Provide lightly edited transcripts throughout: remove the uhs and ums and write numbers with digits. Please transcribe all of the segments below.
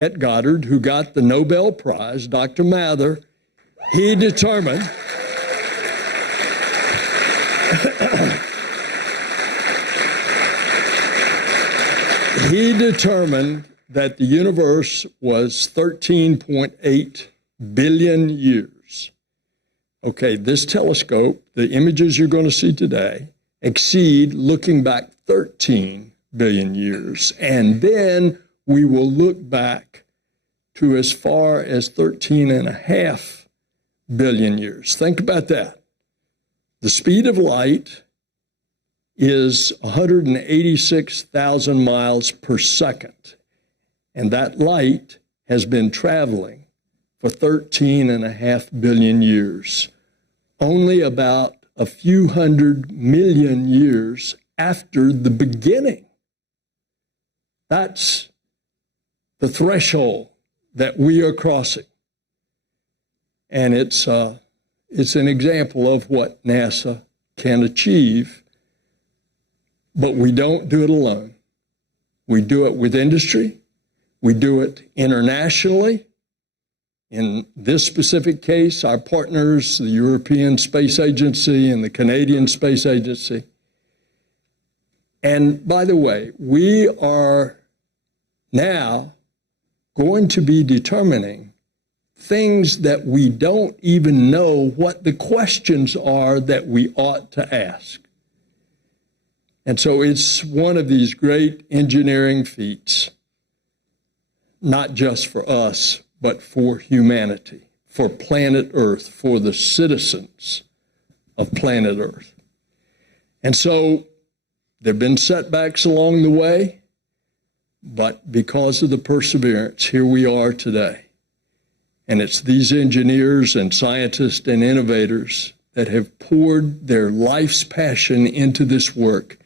at Goddard, who got the Nobel Prize, Dr. Mather, he determined that the universe was 13.8 billion years. Okay, this telescope, the images you're going to see today, exceed looking back 13 billion years. And then we will look back to as far as 13.5 billion years. Think about that. The speed of light is 186,000 miles per second. And that light has been traveling for 13.5 billion years. Only about a few 100 million years after the beginning. That's the threshold that we are crossing. And it's an example of what NASA can achieve, but we don't do it alone. We do it with industry. We do it internationally. In this specific case, our partners, the European Space Agency and the Canadian Space Agency. And by the way, we are now going to be determining things that we don't even know what the questions are that we ought to ask. And so it's one of these great engineering feats, not just for us, but for humanity, for planet Earth, for the citizens of planet Earth. And so there have been setbacks along the way, but because of the perseverance, here we are today. And it's these engineers and scientists and innovators that have poured their life's passion into this work,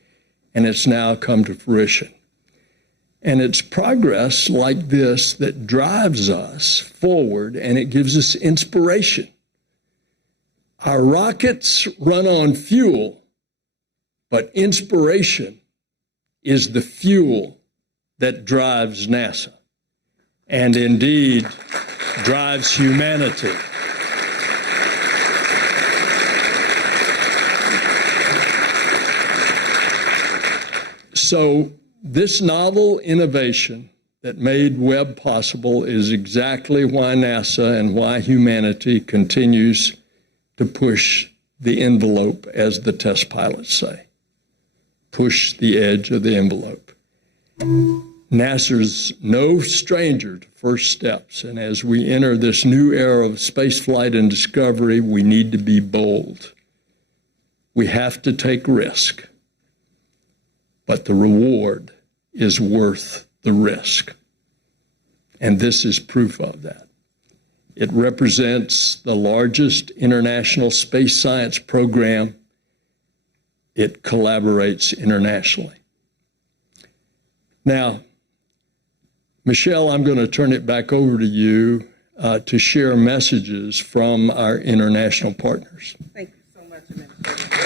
and it's now come to fruition. And it's progress like this that drives us forward, and it gives us inspiration. Our rockets run on fuel, but inspiration is the fuel that drives NASA, and indeed drives humanity. So this novel innovation that made Webb possible is exactly why NASA and why humanity continues to push the envelope, as the test pilots say. Push the edge of the envelope. NASA's no stranger to first steps, and as we enter this new era of spaceflight and discovery, we need to be bold. We have to take risk, but the reward is worth the risk. And this is proof of that. It represents the largest international space science program. It collaborates internationally. Now, Michelle, I'm going to turn it back over to you to share messages from our international partners. Thank you so much, Administrator.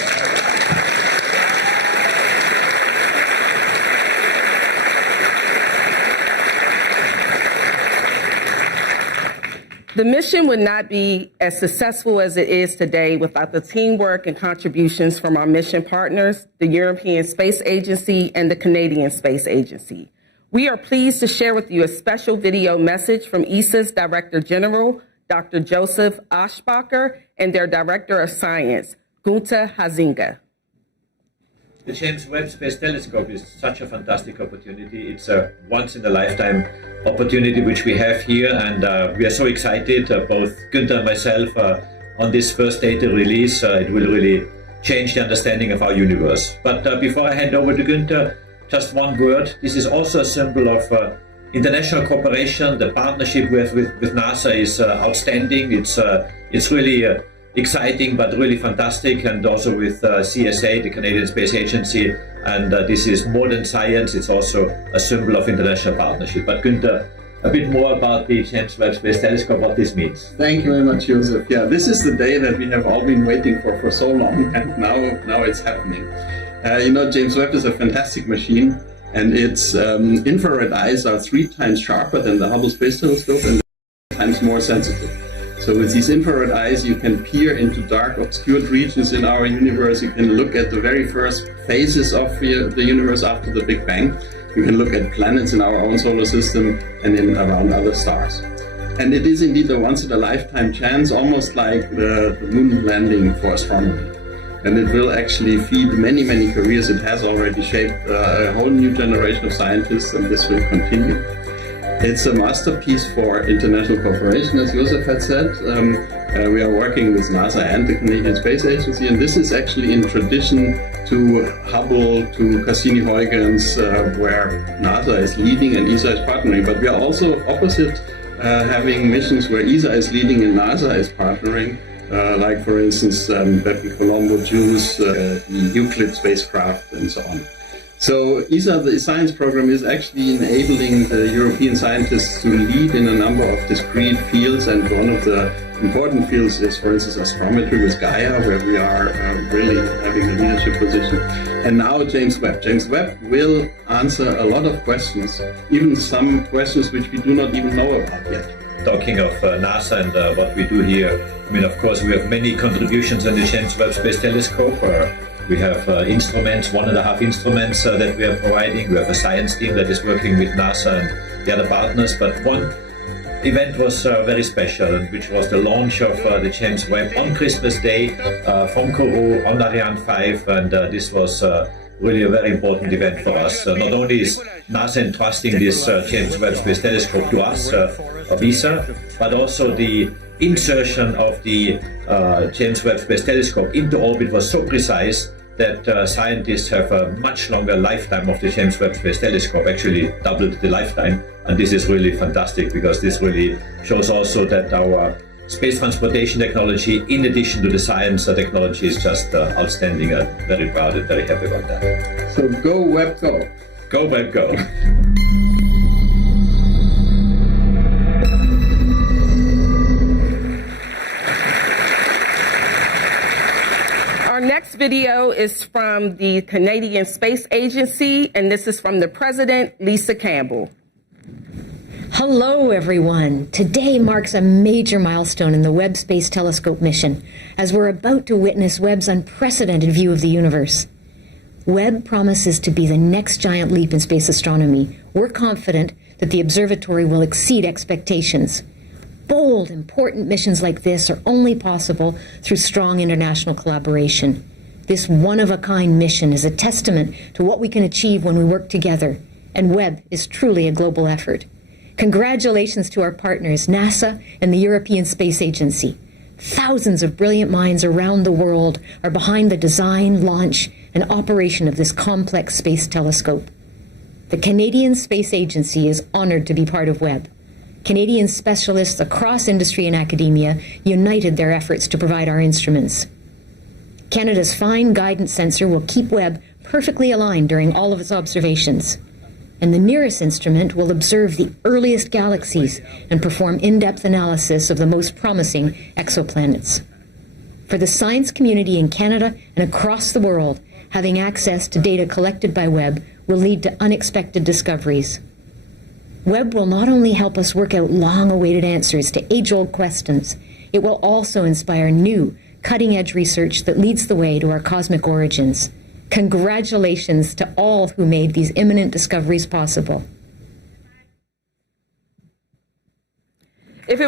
The mission would not be as successful as it is today without the teamwork and contributions from our mission partners, the European Space Agency and the Canadian Space Agency. We are pleased to share with you a special video message from ESA's Director General, Dr. Joseph Aschbacher, and their Director of Science, Gunther Hasinga. The James Webb Space Telescope is such a fantastic opportunity. It's a once-in-a-lifetime opportunity which we have here, and we are so excited, both Günther and myself, on this first data release. It will really change the understanding of our universe. But before I hand over to Günther, just one word. This is also a symbol of international cooperation. The partnership we have with NASA is outstanding. It's really exciting, but really fantastic, and also with CSA, the Canadian Space Agency, and this is more than science, it's also a symbol of international partnership. But Günther, a bit more about the James Webb Space Telescope, what this means. Thank you very much, Joseph. Yeah, this is the day that we have all been waiting for so long, and now it's happening. You know, James Webb is a fantastic machine, And its infrared eyes are 3 times sharper than the Hubble Space Telescope and times more sensitive. So with these infrared eyes, you can peer into dark, obscured regions in our universe. You can look at the very first phases of the universe after the Big Bang. You can look at planets in our own solar system and in around other stars. And it is indeed a once-in-a-lifetime chance, almost like the moon landing for astronomy. And it will actually feed many, many careers. It has already shaped a whole new generation of scientists, and this will continue. It's a masterpiece for international cooperation, as Josef had said. We are working with NASA and the Canadian Space Agency, and this is actually in tradition to Hubble, to Cassini-Huygens, where NASA is leading and ESA is partnering. But we are also opposite, having missions where ESA is leading and NASA is partnering, like, for instance, Bepi Colombo, JWST, the Euclid spacecraft, and so on. So ESA, the science program, is actually enabling the European scientists to lead in a number of discrete fields, and one of the important fields is, for instance, astrometry with Gaia, where we are really having a leadership position. And now James Webb. James Webb will answer a lot of questions, even some questions which we do not even know about yet. Talking of NASA and what we do here, I mean, of course, we have many contributions in the James Webb Space Telescope. We have instruments, 1.5 instruments that we are providing. We have a science team that is working with NASA and the other partners. But one event was very special, which was the launch of the James Webb on Christmas Day from Kourou on Ariane 5. And this was really a very important event for us. Not only is NASA entrusting this James Webb Space Telescope to us, of ESA, but also the insertion of the James Webb Space Telescope into orbit was so precise that scientists have a much longer lifetime of the James Webb Space Telescope, actually doubled the lifetime. And this is really fantastic, because this really shows also that our space transportation technology, in addition to the science technology, is just outstanding. I'm very proud and very happy about that. So go Webb, go. Go Webb, go. Our next video is from the Canadian Space Agency, and this is from the President, Lisa Campbell. Hello, everyone. Today marks a major milestone in the Webb Space Telescope mission, as we're about to witness Webb's unprecedented view of the universe. Webb promises to be the next giant leap in space astronomy. We're confident that the observatory will exceed expectations. Bold, important missions like this are only possible through strong international collaboration. This one-of-a-kind mission is a testament to what we can achieve when we work together, and Webb is truly a global effort. Congratulations to our partners, NASA and the European Space Agency. Thousands of brilliant minds around the world are behind the design, launch, and operation of this complex space telescope. The Canadian Space Agency is honored to be part of Webb. Canadian specialists across industry and academia united their efforts to provide our instruments. Canada's fine guidance sensor will keep Webb perfectly aligned during all of its observations. And the nearest instrument will observe the earliest galaxies and perform in-depth analysis of the most promising exoplanets. For the science community in Canada and across the world, having access to data collected by Webb will lead to unexpected discoveries. Webb will not only help us work out long-awaited answers to age-old questions, it will also inspire new, cutting-edge research that leads the way to our cosmic origins. Congratulations to all who made these imminent discoveries possible. If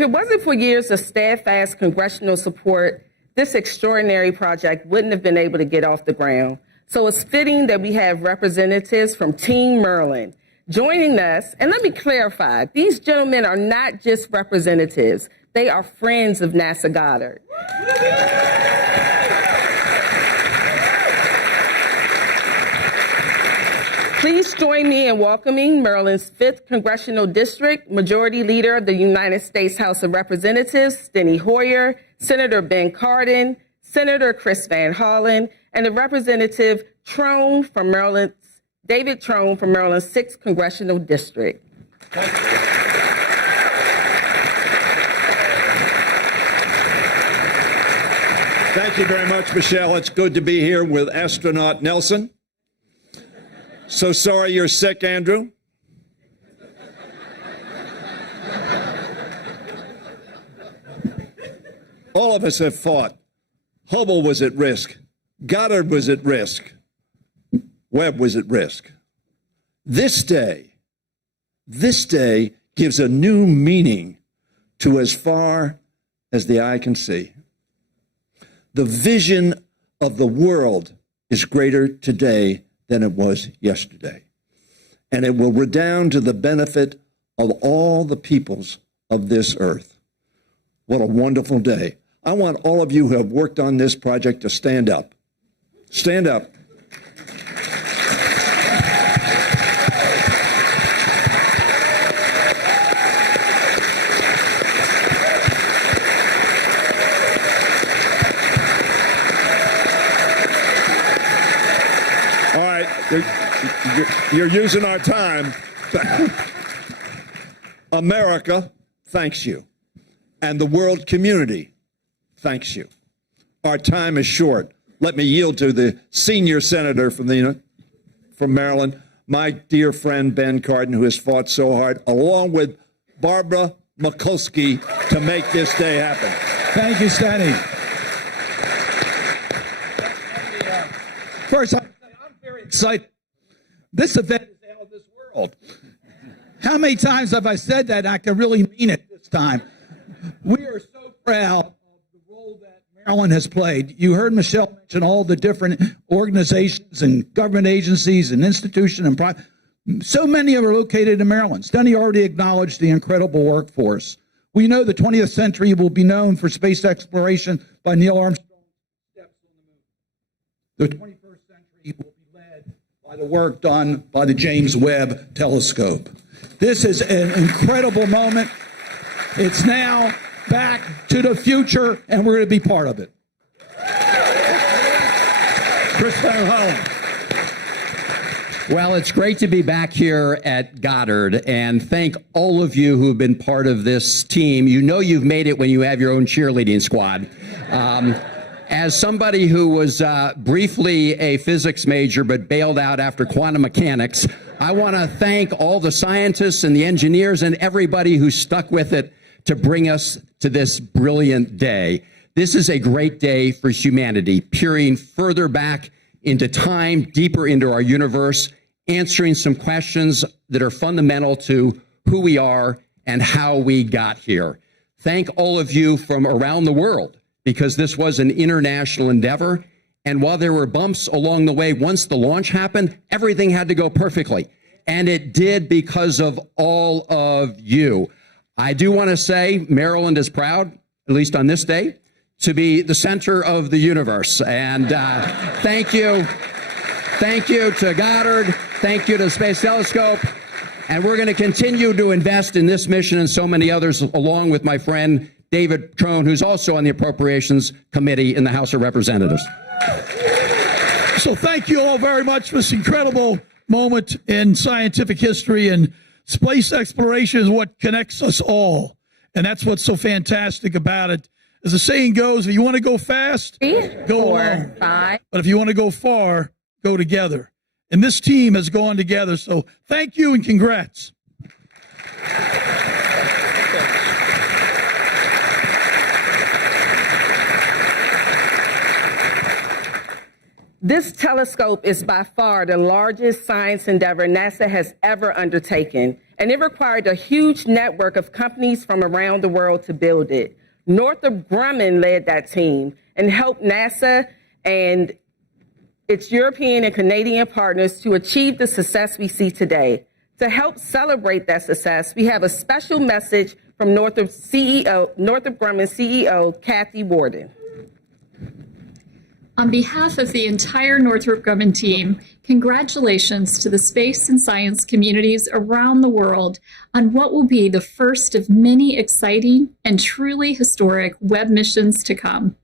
it wasn't for years of steadfast congressional support, this extraordinary project wouldn't have been able to get off the ground. So it's fitting that we have representatives from Team Merlin joining us. And let me clarify, these gentlemen are not just representatives. They are friends of NASA Goddard. Please join me in welcoming Maryland's 5th Congressional District Majority Leader of the United States House of Representatives, Steny Hoyer, Senator Ben Cardin, Senator Chris Van Hollen, and the Representative David Trone from Maryland's 6th Congressional District. Thank you very much, Michelle. It's good to be here with astronaut Nelson. So sorry you're sick, Andrew. All of us have fought. Hubble was at risk. Goddard was at risk. Webb was at risk. This day gives a new meaning to as far as the eye can see. The vision of the world is greater today than it was yesterday. And it will redound to the benefit of all the peoples of this earth. What a wonderful day. I want all of you who have worked on this project to stand up. Stand up. All right, you're using our time. America thanks you, and the world community thanks you. Our time is short. Let me yield to the senior senator from Maryland, my dear friend Ben Cardin, who has fought so hard, along with Barbara Mikulski, to make this day happen. Thank you, Stanley. First, I'm very excited. This event is out of this world. How many times have I said that? I can really mean it this time. We are so proud of the role that Maryland has played. You heard Michelle mention all the different organizations and government agencies and institutions and private. So many of them are located in Maryland. Stanley already acknowledged the incredible workforce. We know the 20th century will be known for space exploration by Neil Armstrong's steps on the moon. The 21st century will be led by the work done by the James Webb Telescope. This is an incredible moment. It's now back to the future, and we're going to be part of it. Chris Van Hollen. Well, it's great to be back here at Goddard, and thank all of you who have been part of this team. You know you've made it when you have your own cheerleading squad. As somebody who was briefly a physics major but bailed out after quantum mechanics, I want to thank all the scientists and the engineers and everybody who stuck with it to bring us to this brilliant day. This is a great day for humanity, peering further back into time, deeper into our universe, answering some questions that are fundamental to who we are and how we got here. Thank all of you from around the world, because this was an international endeavor. And while there were bumps along the way, once the launch happened, everything had to go perfectly. And it did because of all of you. I do want to say Maryland is proud, at least on this day, to be the center of the universe. And thank you. Thank you to Goddard. Thank you to the Space Telescope. And we're going to continue to invest in this mission and so many others, along with my friend David Trone, who's also on the Appropriations Committee in the House of Representatives. So thank you all very much for this incredible moment in scientific history, and space exploration is what connects us all. And that's what's so fantastic about it. As the saying goes, if you want to go fast, go alone. But if you want to go far, go together. And this team has gone together. So thank you and congrats. This telescope is by far the largest science endeavor NASA has ever undertaken, and it required a huge network of companies from around the world to build it. Northrop Grumman led that team and helped NASA and its European and Canadian partners to achieve the success we see today. To help celebrate that success, we have a special message from Northrop Grumman CEO, Kathy Warden. On behalf of the entire Northrop Grumman team, congratulations to the space and science communities around the world on what will be the first of many exciting and truly historic Webb missions to come.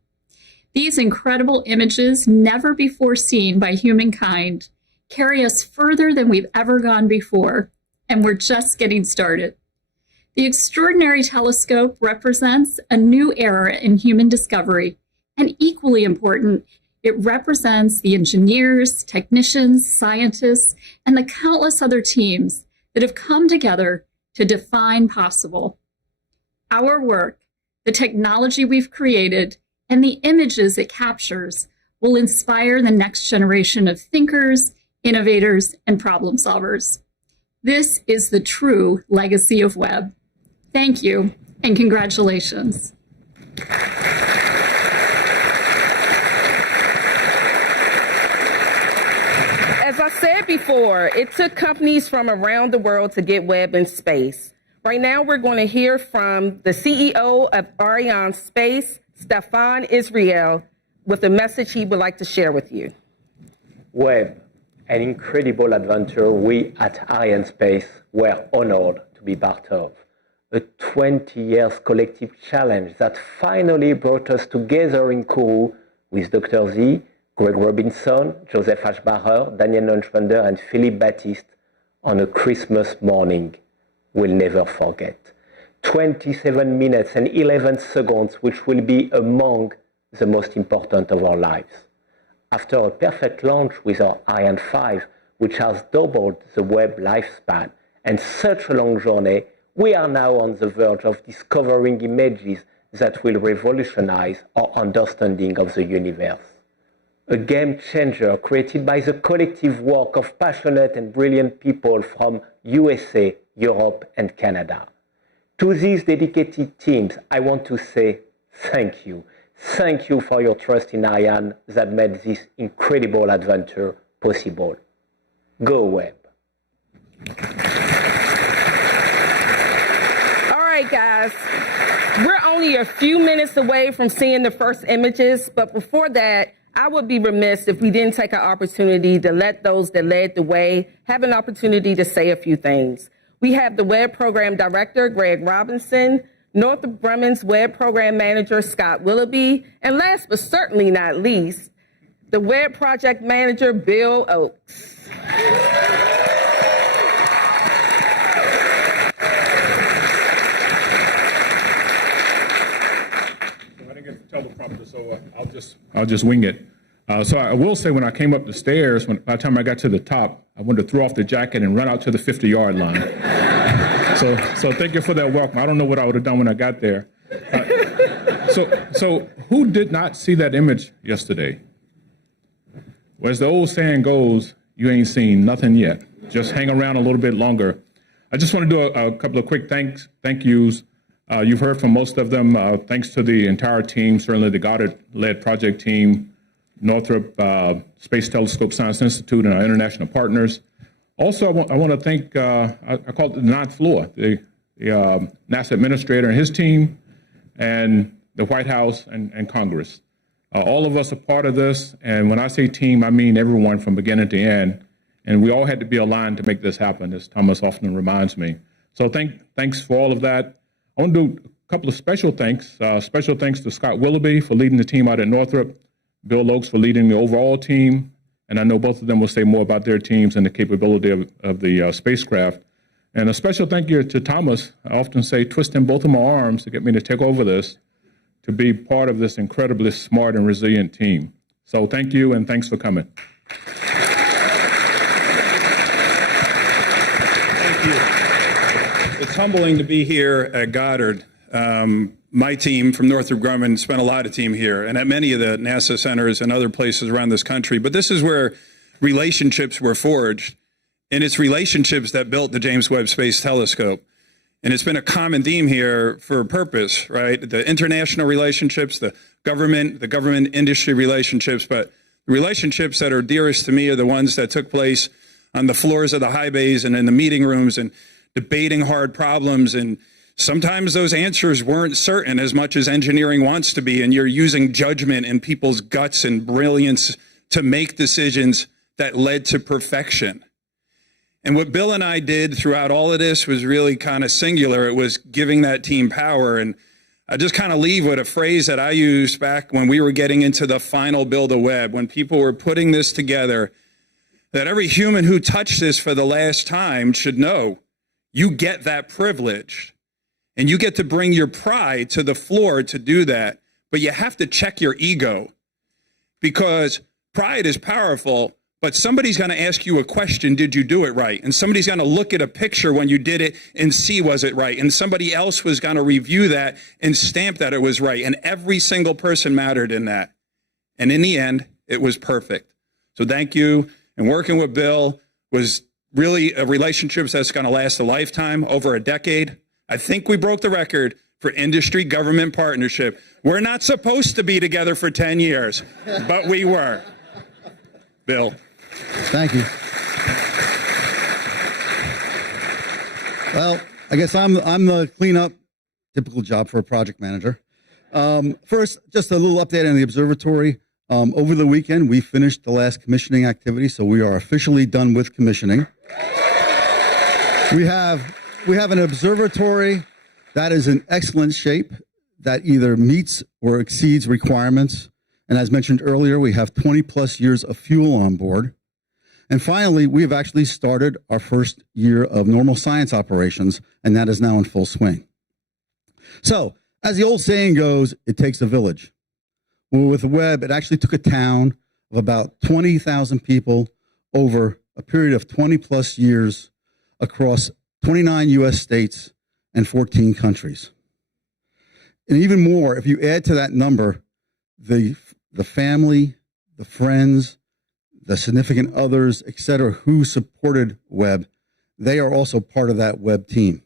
These incredible images, never before seen by humankind, carry us further than we've ever gone before, and we're just getting started. The extraordinary telescope represents a new era in human discovery, And equally important, it represents the engineers, technicians, scientists, and the countless other teams that have come together to define possible. Our work, the technology we've created, and the images it captures will inspire the next generation of thinkers, innovators, and problem solvers. This is the true legacy of Webb. Thank you, and congratulations. As I said before, it took companies from around the world to get Webb in space. Right now, we're going to hear from the CEO of Ariane Space, Stephan Israel, with a message he would like to share with you. Webb, an incredible adventure we at Ariane Space were honored to be part of. A 20 years collective challenge that finally brought us together in Kourou with Dr. Z, Greg Robinson, Joseph Ashbacher, Daniel Nonschwender, and Philippe Baptiste on a Christmas morning we'll never forget. 27 minutes and 11 seconds, which will be among the most important of our lives. After a perfect launch with our Ariane 5, which has doubled the Webb lifespan, and such a long journey, we are now on the verge of discovering images that will revolutionize our understanding of the universe. A game changer created by the collective work of passionate and brilliant people from USA, Europe, and Canada. To these dedicated teams, I want to say thank you. Thank you for your trust in Ariane that made this incredible adventure possible. Go Webb. All right, guys. We're only a few minutes away from seeing the first images, but before that, I would be remiss if we didn't take an opportunity to let those that led the way have an opportunity to say a few things. We have the Webb Program Director, Greg Robinson, Northrop Grumman's Webb Program Manager, Scott Willoughby, and last but certainly not least, the Webb Project Manager, Bill Oakes. Teleprompter, so I'll just wing it. So I will say, when I came up the stairs, by the time I got to the top, I wanted to throw off the jacket and run out to the 50-yard line. So thank you for that welcome. I don't know what I would have done when I got there. So who did not see that image yesterday? Well, as the old saying goes, you ain't seen nothing yet. Just hang around a little bit longer. I just want to do a couple of quick thank yous. You've heard from most of them. Thanks to the entire team, certainly the Goddard-led project team, Northrop Space Telescope Science Institute, and our international partners. Also, I want to thank, I call it the ninth floor, the NASA administrator and his team, and the White House and Congress. All of us are part of this, and when I say team, I mean everyone from beginning to end, and we all had to be aligned to make this happen, as Thomas often reminds me. So thanks for all of that. I want to do a couple of special thanks. Special thanks to Scott Willoughby for leading the team out at Northrop, Bill Oakes for leading the overall team, and I know both of them will say more about their teams and the capability of the spacecraft. And a special thank you to Thomas. I often say twisting both of my arms to get me to take over this, to be part of this incredibly smart and resilient team. So thank you, and thanks for coming. Thank you. It's humbling to be here at Goddard. My team from Northrop Grumman spent a lot of time here and at many of the NASA centers and other places around this country. But this is where relationships were forged, and it's relationships that built the James Webb Space Telescope. And it's been a common theme here for a purpose, right? The international relationships, the government industry relationships, but the relationships that are dearest to me are the ones that took place on the floors of the high bays and in the meeting rooms and debating hard problems. And sometimes those answers weren't certain as much as engineering wants to be, and you're using judgment and people's guts and brilliance to make decisions that led to perfection. And what Bill and I did throughout all of this was really kind of singular. It was giving that team power. And I just kind of leave with a phrase that I used back when we were getting into the final build of Webb, when people were putting this together, that every human who touched this for the last time should know you get that privilege. And you get to bring your pride to the floor to do that. but you have to check your ego, because pride is powerful, but somebody's going to ask you a question, did you do it right? And somebody's going to look at a picture when you did it and see, was it right? And somebody else was going to review that and stamp that it was right. And every single person mattered in that. And in the end, it was perfect. So thank you. And working with Bill was really a relationship that's going to last a lifetime, over a decade. I think we broke the record for industry-government partnership. We're not supposed to be together for 10 years, but we were. Bill. Thank you. Well, I guess I'm the cleanup, typical job for a project manager. First, just a little update on the observatory. Over the weekend, we finished the last commissioning activity, so we are officially done with commissioning. We have an observatory that is in excellent shape, that either meets or exceeds requirements. And as mentioned earlier, we have 20 plus years of fuel on board. And finally, we have actually started our first year of normal science operations, and that is now in full swing. So, as the old saying goes, it takes a village. Well, with the Webb, it actually took a town of about 20,000 people over a period of 20 plus years across 29 US states and 14 countries. And even more, if you add to that number the family, the friends, the significant others, etc., who supported Webb, they are also part of that Webb team.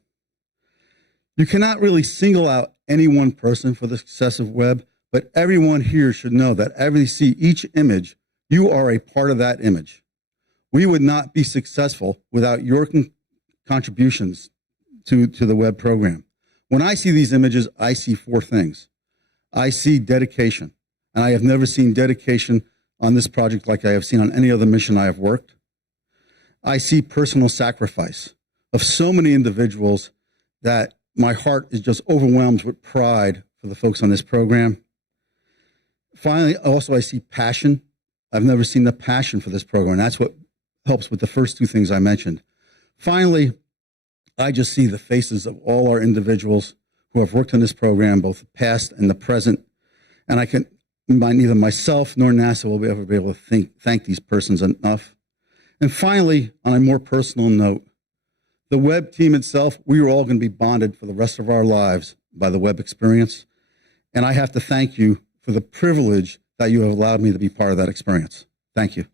You cannot really single out any one person for the success of Webb, but everyone here should know that as you see each image, you are a part of that image. We would not be successful without your contributions to the Webb program. When I see these images, I see four things. I see dedication, and I have never seen dedication on this project like I have seen on any other mission I have worked. I see personal sacrifice of so many individuals that my heart is just overwhelmed with pride for the folks on this program. Finally, also I see passion. I've never seen the passion for this program. That's what helps with the first two things I mentioned. Finally, I just see the faces of all our individuals who have worked on this program, both the past and the present. And neither myself nor NASA will ever be able to thank these persons enough. And finally, on a more personal note, the Webb team itself, we are all going to be bonded for the rest of our lives by the Webb experience. And I have to thank you for the privilege that you have allowed me to be part of that experience. Thank you.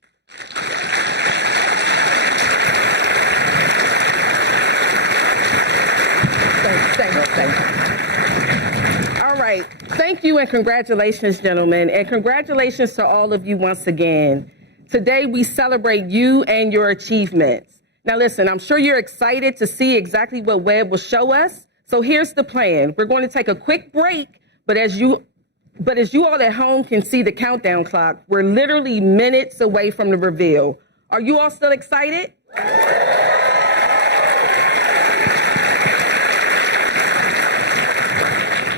All right. Thank you and congratulations, gentlemen. And congratulations to all of you once again. Today, we celebrate you and your achievements. Now, listen, I'm sure you're excited to see exactly what Webb will show us. So here's the plan. We're going to take a quick break, but as you all at home can see the countdown clock, we're literally minutes away from the reveal. Are you all still excited?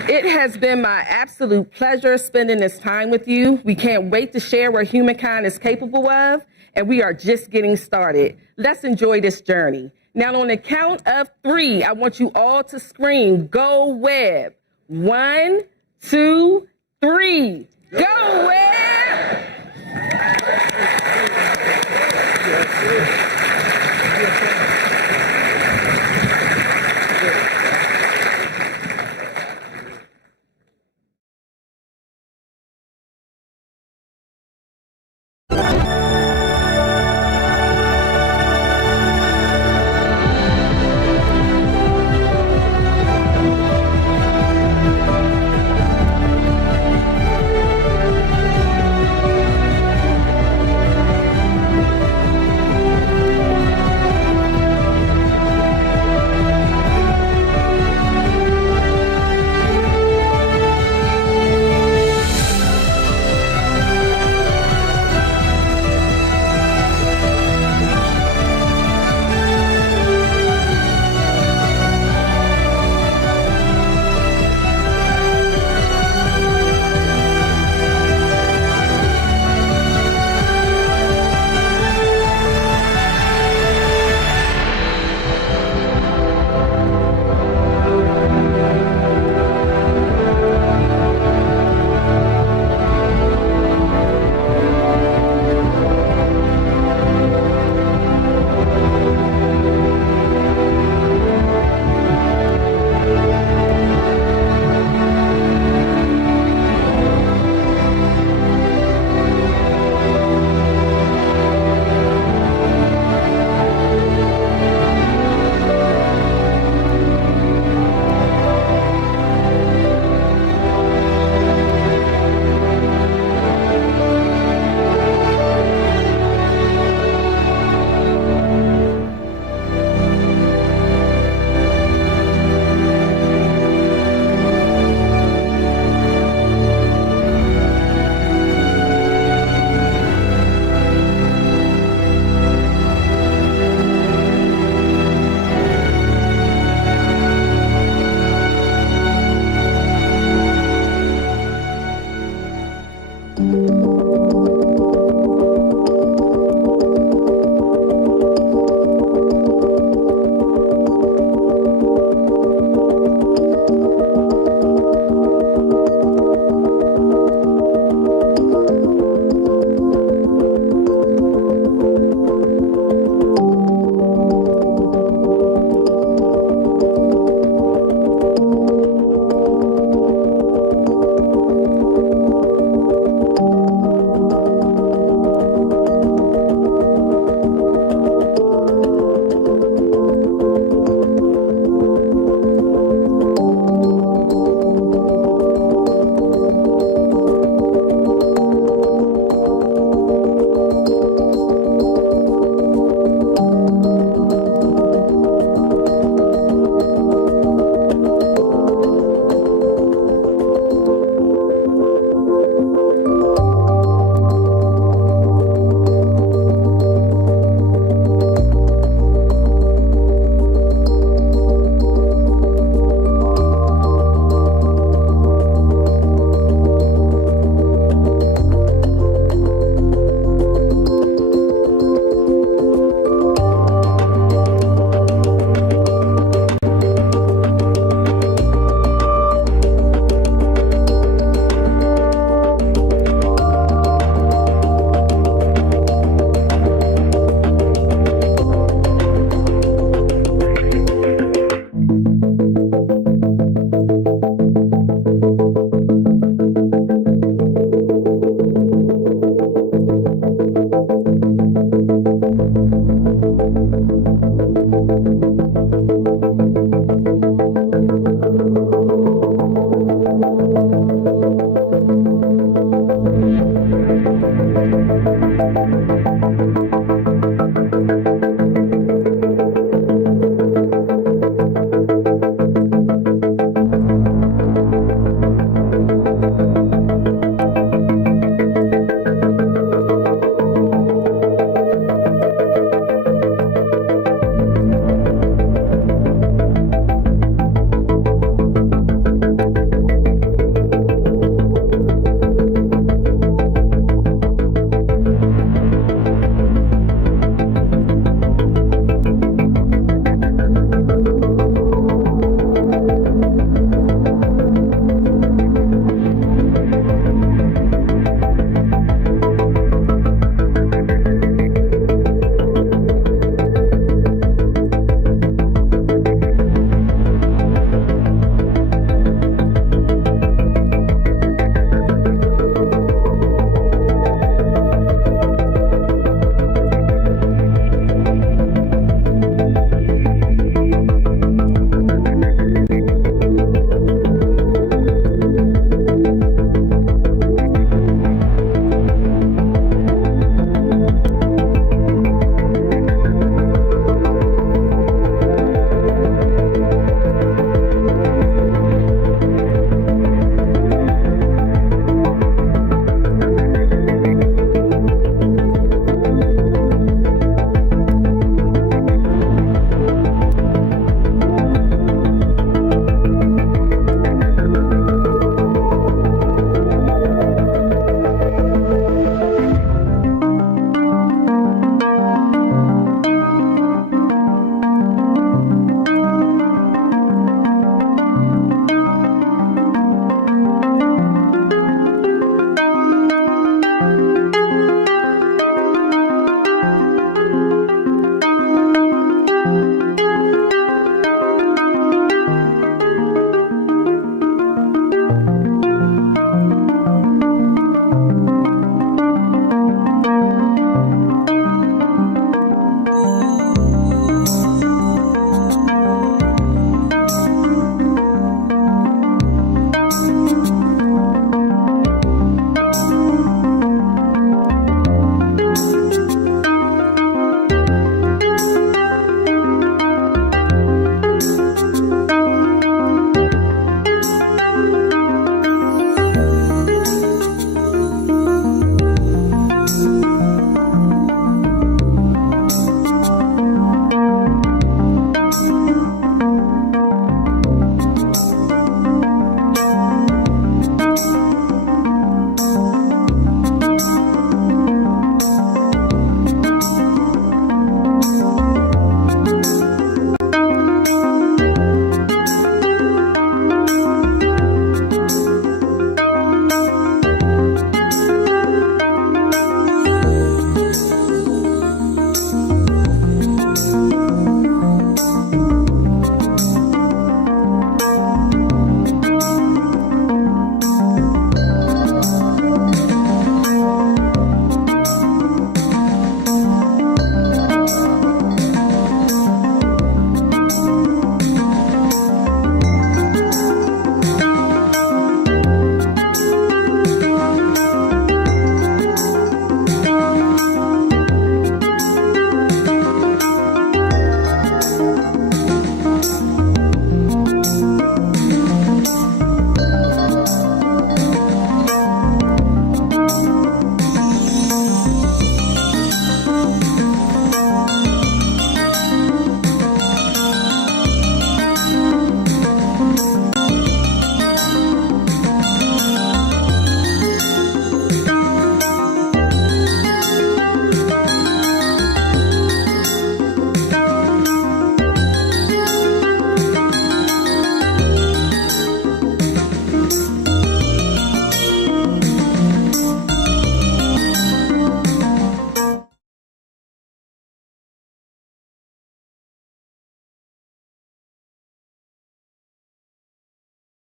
It has been my absolute pleasure spending this time with you. We can't wait to share what humankind is capable of, and we are just getting started. Let's enjoy this journey. Now, on the count of 3, I want you all to scream, "Go Webb." 1, 2, 3. Go Webb!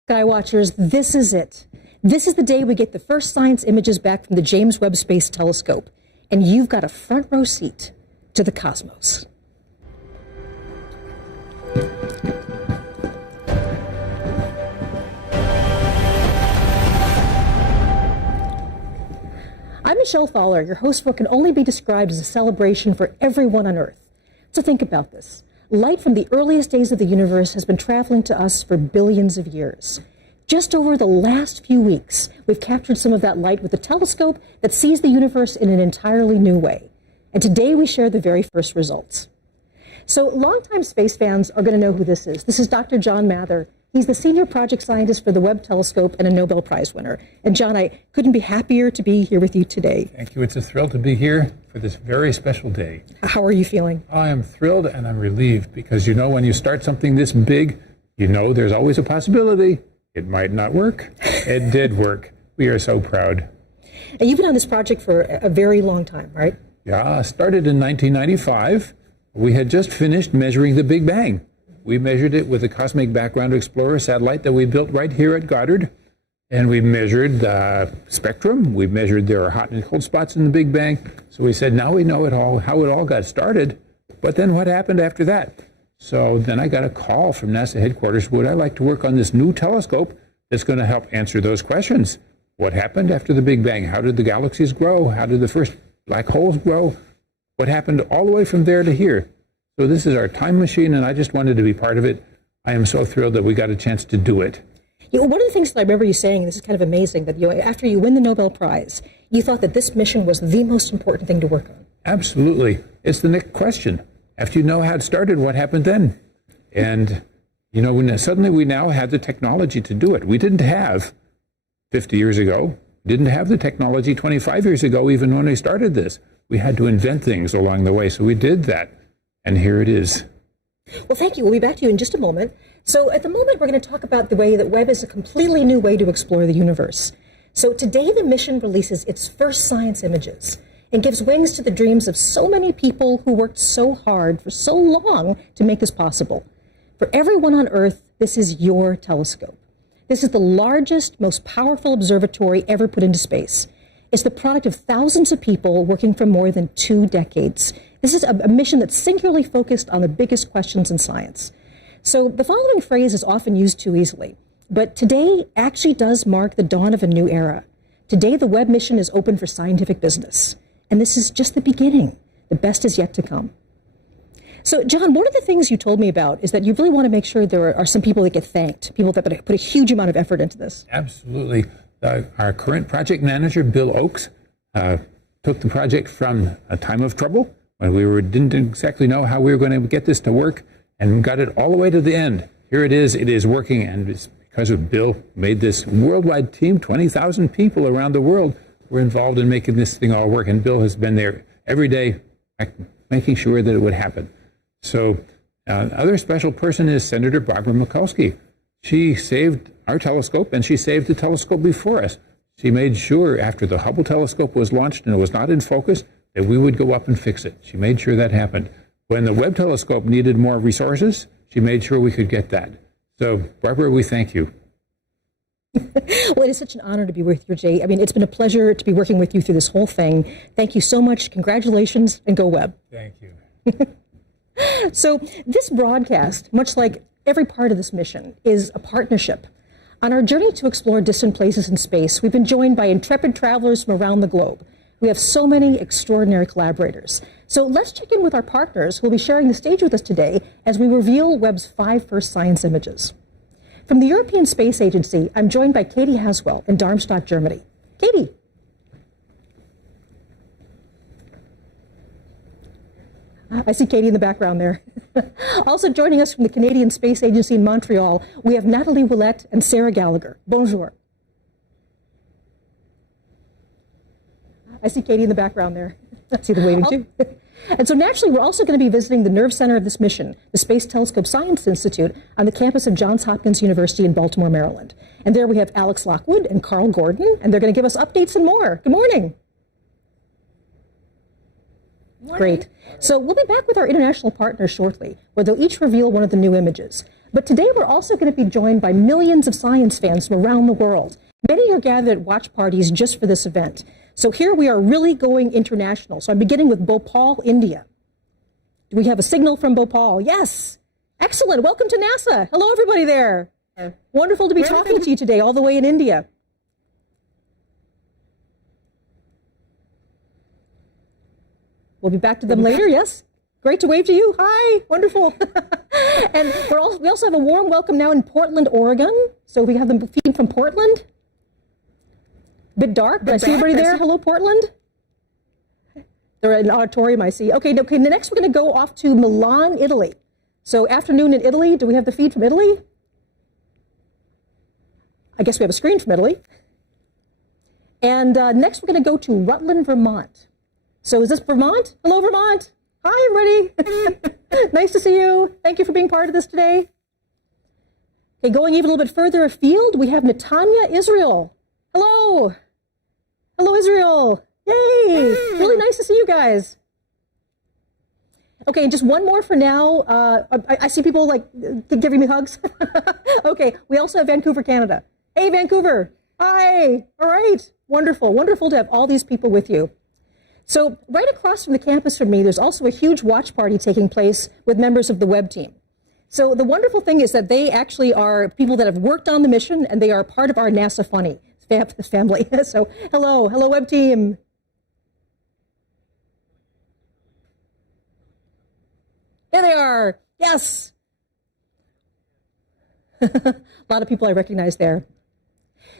Skywatchers, this is it. This is the day we get the first science images back from the James Webb Space Telescope, and you've got a front row seat to the cosmos. I'm I'm Michelle Thaler, your host for what can only be described as a celebration for everyone on Earth. So think about this. Light from the earliest days of the universe has been traveling to us for billions of years. Just over the last few weeks, we've captured some of that light with a telescope that sees the universe in an entirely new way. And today we share the very first results. So longtime space fans are going to know who this is. This is Dr. John Mather. He's the senior project scientist for the Webb Telescope and a Nobel Prize winner. And John, I couldn't be happier to be here with you today. Thank you. It's a thrill to be here for this very special day. How are you feeling? I am thrilled and I'm relieved because, you know, when you start something this big, you know there's always a possibility it might not work. It did work. We are so proud. And you've been on this project for a very long time, right? Yeah, started in 1995. We had just finished measuring the Big Bang. We measured it with the Cosmic Background Explorer satellite that we built right here at Goddard. And we measured the spectrum. We measured there are hot and cold spots in the Big Bang. So we said, now we know it all, how it all got started. But then what happened after that? So then I got a call from NASA headquarters. Would I like to work on this new telescope that's going to help answer those questions? What happened after the Big Bang? How did the galaxies grow? How did the first black holes grow? What happened all the way from there to here? So this is our time machine, and I just wanted to be part of it. I am so thrilled that we got a chance to do it. You know, one of the things that I remember you saying, and this is kind of amazing, that after you win the Nobel Prize, you thought that this mission was the most important thing to work on. Absolutely. It's the next question. After you know how it started, what happened then? And, you know, suddenly we now have the technology to do it. We didn't have 50 years ago. We didn't have the technology 25 years ago, even when we started this. We had to invent things along the way, so we did that. And here it is. Well, thank you. We'll be back to you in just a moment. So at the moment, we're going to talk about the way that Webb is a completely new way to explore the universe. So today, the mission releases its first science images and gives wings to the dreams of so many people who worked so hard for so long to make this possible. For everyone on Earth, this is your telescope. This is the largest, most powerful observatory ever put into space. It's the product of thousands of people working for more than 2 decades. This is a mission that's singularly focused on the biggest questions in science. So the following phrase is often used too easily, but today actually does mark the dawn of a new era. Today, the Webb mission is open for scientific business. And this is just the beginning. The best is yet to come. So, John, one of the things you told me about is that you really want to make sure there are some people that get thanked, people that put a huge amount of effort into this. Absolutely. Our current project manager, Bill Oakes, took the project from a time of trouble when we didn't exactly know how we were going to get this to work, and got it all the way to the end. Here it is working, and it's because of Bill made this worldwide team, 20,000 people around the world were involved in making this thing all work, and Bill has been there every day making sure that it would happen. So other special person is Senator Barbara Mikulski. She saved our telescope, and she saved the telescope before us. She made sure after the Hubble telescope was launched and it was not in focus that we would go up and fix it. She made sure that happened. When the Webb telescope needed more resources, she made sure we could get that. So, Barbara, we thank you. Well, it is such an honor to be with you, Jay. I mean, it's been a pleasure to be working with you through this whole thing. Thank you so much. Congratulations, and go Webb. Thank you. So this broadcast, much like every part of this mission, is a partnership. On our journey to explore distant places in space, we've been joined by intrepid travelers from around the globe. We have so many extraordinary collaborators. So let's check in with our partners who will be sharing the stage with us today as we reveal Webb's 5 first science images. From the European Space Agency, I'm joined by Katie Haswell in Darmstadt, Germany. Katie. I see Katie in the background there. Also joining us from the Canadian Space Agency in Montreal, we have Natalie Willette and Sarah Gallagher. Bonjour. I see Katie in the background there. I see the waving too. And so naturally, we're also going to be visiting the nerve center of this mission, the Space Telescope Science Institute on the campus of Johns Hopkins University in Baltimore, Maryland. And there we have Alex Lockwood and Carl Gordon, and they're going to give us updates and more. Good morning. Great. So we'll be back with our international partners shortly, where they'll each reveal one of the new images. But today we're also going to be joined by millions of science fans from around the world. Many are gathered at watch parties just for this event. So here we are really going international. So I'm beginning with Bhopal, India. Do we have a signal from Bhopal? Yes. Excellent. Welcome to NASA. Hello, everybody there. Wonderful to be talking to you today, all the way in India. We'll be back to them later, yes? Great to wave to you. Hi, wonderful. And we also have a warm welcome now in Portland, Oregon. So we have the feed from Portland. Bit dark, but I see everybody there. Hello, Portland. They're in an auditorium, I see. Okay, next we're going to go off to Milan, Italy. So afternoon in Italy. Do we have the feed from Italy? I guess we have a screen from Italy. And next we're going to go to Rutland, Vermont. So is this Vermont? Hello, Vermont. Hi, everybody. Nice to see you. Thank you for being part of this today. Okay, going even a little bit further afield, we have Netanya, Israel. Hello. Hello, Israel. Yay. Really nice to see you guys. Okay, just one more for now. I see people like giving me hugs. Okay, we also have Vancouver, Canada. Hey, Vancouver. Hi. All right. Wonderful. Wonderful to have all these people with you. So right across from the campus from me, there's also a huge watch party taking place with members of the Webb team. So the wonderful thing is that they actually are people that have worked on the mission, and they are part of our NASA Funny family. So hello Webb team. There they are. Yes. A lot of people I recognize there.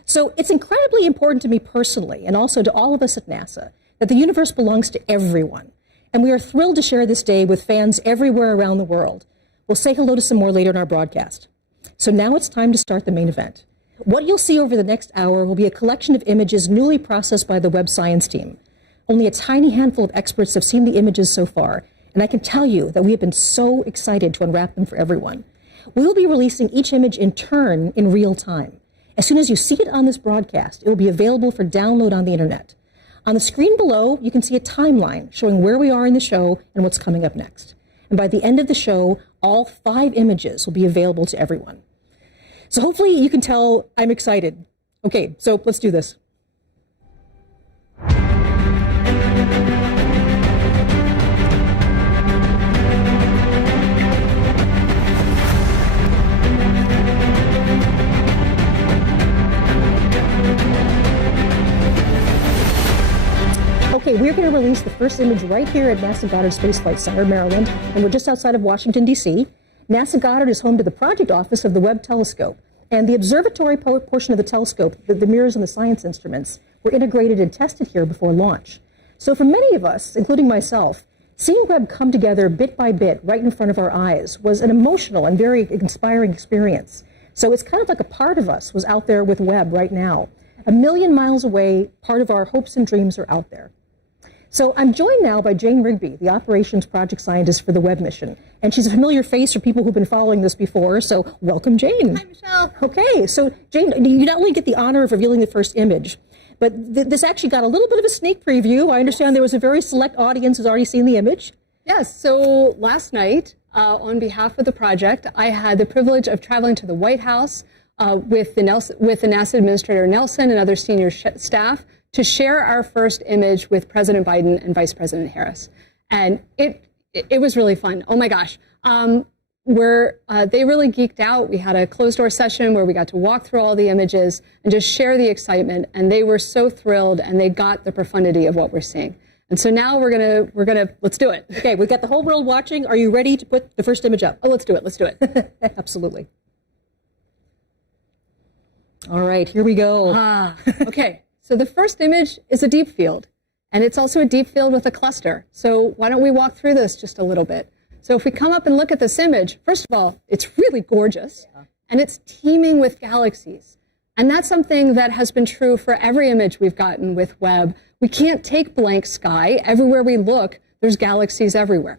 So it's incredibly important to me personally, and also to all of us at NASA, that the universe belongs to everyone. And we are thrilled to share this day with fans everywhere around the world. We'll say hello to some more later in our broadcast. So now it's time to start the main event. What you'll see over the next hour will be a collection of images newly processed by the Webb science team. Only a tiny handful of experts have seen the images so far, and I can tell you that we have been so excited to unwrap them for everyone. We will be releasing each image in turn in real time. As soon as you see it on this broadcast, it will be available for download on the internet. On the screen below, you can see a timeline showing where we are in the show and what's coming up next. And by the end of the show, all 5 images will be available to everyone. So hopefully you can tell I'm excited. Okay, so let's do this. Okay, we're going to release the first image right here at NASA Goddard Space Flight Center, Maryland, and we're just outside of Washington, D.C. NASA Goddard is home to the project office of the Webb Telescope, and the observatory portion of the telescope, the mirrors and the science instruments, were integrated and tested here before launch. So for many of us, including myself, seeing Webb come together bit by bit right in front of our eyes was an emotional and very inspiring experience. So it's kind of like a part of us was out there with Webb right now. 1 million miles away, part of our hopes and dreams are out there. So I'm joined now by Jane Rigby, the operations project scientist for the Webb mission. And she's a familiar face for people who've been following this before, so welcome, Jane. Hi, Michelle. Okay, so Jane, you not only get the honor of revealing the first image, but this actually got a little bit of a sneak preview. I understand there was a very select audience who's already seen the image. Yes, so last night, on behalf of the project, I had the privilege of traveling to the White House with the NASA Administrator Nelson and other senior staff to share our first image with President Biden and Vice President Harris. And it was really fun. Oh my gosh. They really geeked out. We had a closed door session where we got to walk through all the images and just share the excitement. And they were so thrilled, and they got the profundity of what we're seeing. And so now let's do it. Okay, we've got the whole world watching. Are you ready to put the first image up? Oh, let's do it. Absolutely. All right, here we go. Okay. So the first image is a deep field, and it's also a deep field with a cluster. So why don't we walk through this just a little bit? So if we come up and look at this image, first of all, it's really gorgeous, and it's teeming with galaxies. And that's something that has been true for every image we've gotten with Webb. We can't take blank sky. Everywhere we look, there's galaxies everywhere.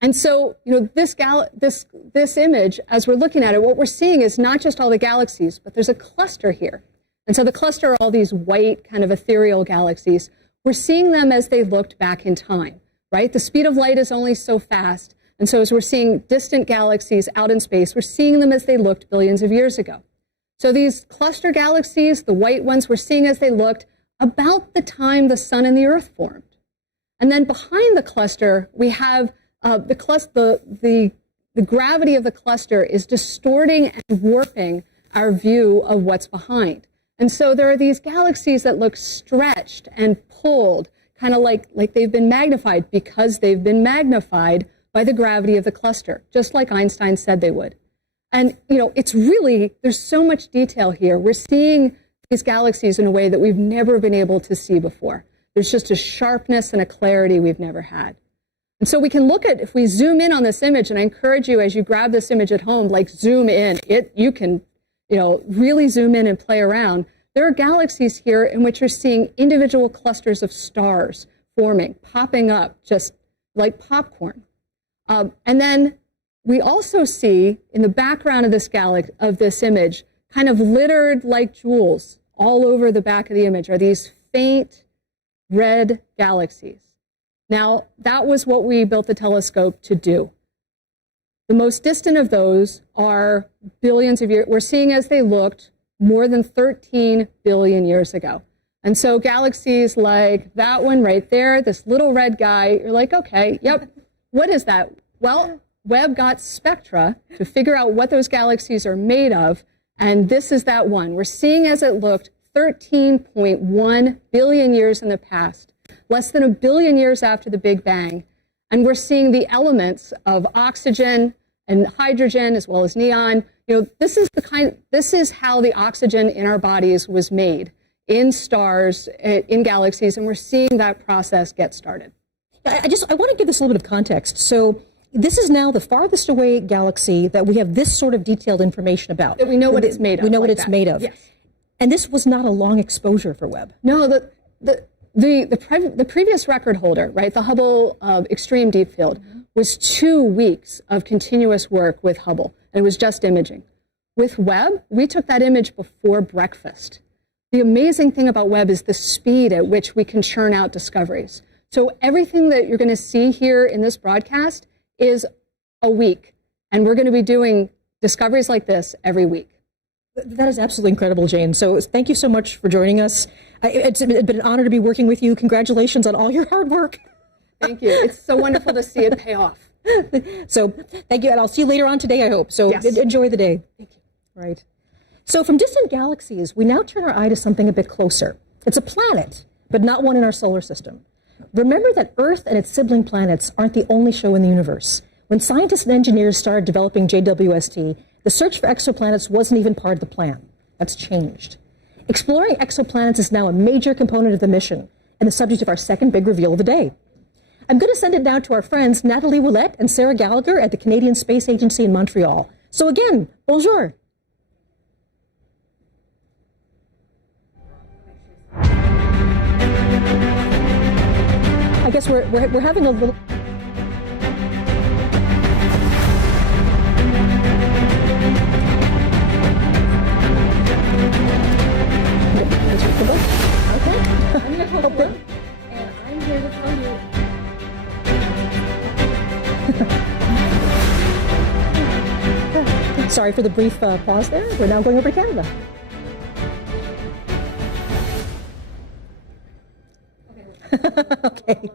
And so, this image, as we're looking at it, what we're seeing is not just all the galaxies, but there's a cluster here. And so the cluster are all these white, kind of ethereal galaxies. We're seeing them as they looked back in time, right? The speed of light is only so fast. And so as we're seeing distant galaxies out in space, we're seeing them as they looked billions of years ago. So these cluster galaxies, the white ones, we're seeing as they looked about the time the sun and the earth formed. And then behind the cluster, we have the gravity of the cluster is distorting and warping our view of what's behind. And so there are these galaxies that look stretched and pulled, kind of like they've been magnified because they've been magnified by the gravity of the cluster, just like Einstein said they would. And, it's really, there's so much detail here. We're seeing these galaxies in a way that we've never been able to see before. There's just a sharpness and a clarity we've never had. And so we can look at, if we zoom in on this image, and I encourage you as you grab this image at home, zoom in. You can, really zoom in and play around. There are galaxies here in which you're seeing individual clusters of stars forming, popping up, just like popcorn. And then we also see in the background of this image, kind of littered like jewels all over the back of the image, are these faint red galaxies. Now, that was what we built the telescope to do. The most distant of those are billions of years. We're seeing as they looked more than 13 billion years ago. And so galaxies like that one right there, this little red guy, you're like, okay, yep, what is that? Well, Webb got spectra to figure out what those galaxies are made of, and this is that one. We're seeing as it looked 13.1 billion years in the past, less than a billion years after the Big Bang. And we're seeing the elements of oxygen and hydrogen as well as neon. This is how the oxygen in our bodies was made in stars, in galaxies, and we're seeing that process get started. I want to give this a little bit of context. So this is now the farthest away galaxy that we have this sort of detailed information about. That we know what it's made of. We know what it's made of. Yes. And this was not a long exposure for Webb. No, the previous record holder, right, the Hubble Extreme Deep Field, was 2 weeks of continuous work with Hubble, and it was just imaging. With Webb, we took that image before breakfast. The amazing thing about Webb is the speed at which we can churn out discoveries. So everything that you're going to see here in this broadcast is a week, and we're going to be doing discoveries like this every week. That is absolutely incredible, Jane. So thank you so much for joining us. It's been an honor to be working with you. Congratulations on all your hard work. Thank you. It's so wonderful to see it pay off. So thank you, and I'll see you later on today, I hope. So yes. Enjoy the day. Thank you. Right. So from distant galaxies, we now turn our eye to something a bit closer. It's a planet, but not one in our solar system. Remember that Earth and its sibling planets aren't the only show in the universe. When scientists and engineers started developing JWST, the search for exoplanets wasn't even part of the plan. That's changed. Exploring exoplanets is now a major component of the mission and the subject of our second big reveal of the day. I'm going to send it now to our friends Nathalie Ouellette and Sarah Gallagher at the Canadian Space Agency in Montreal. So again, bonjour. I guess we're having a little... Okay. I'm here to tell you. Sorry for the brief pause there. We're now going over to Canada. Okay.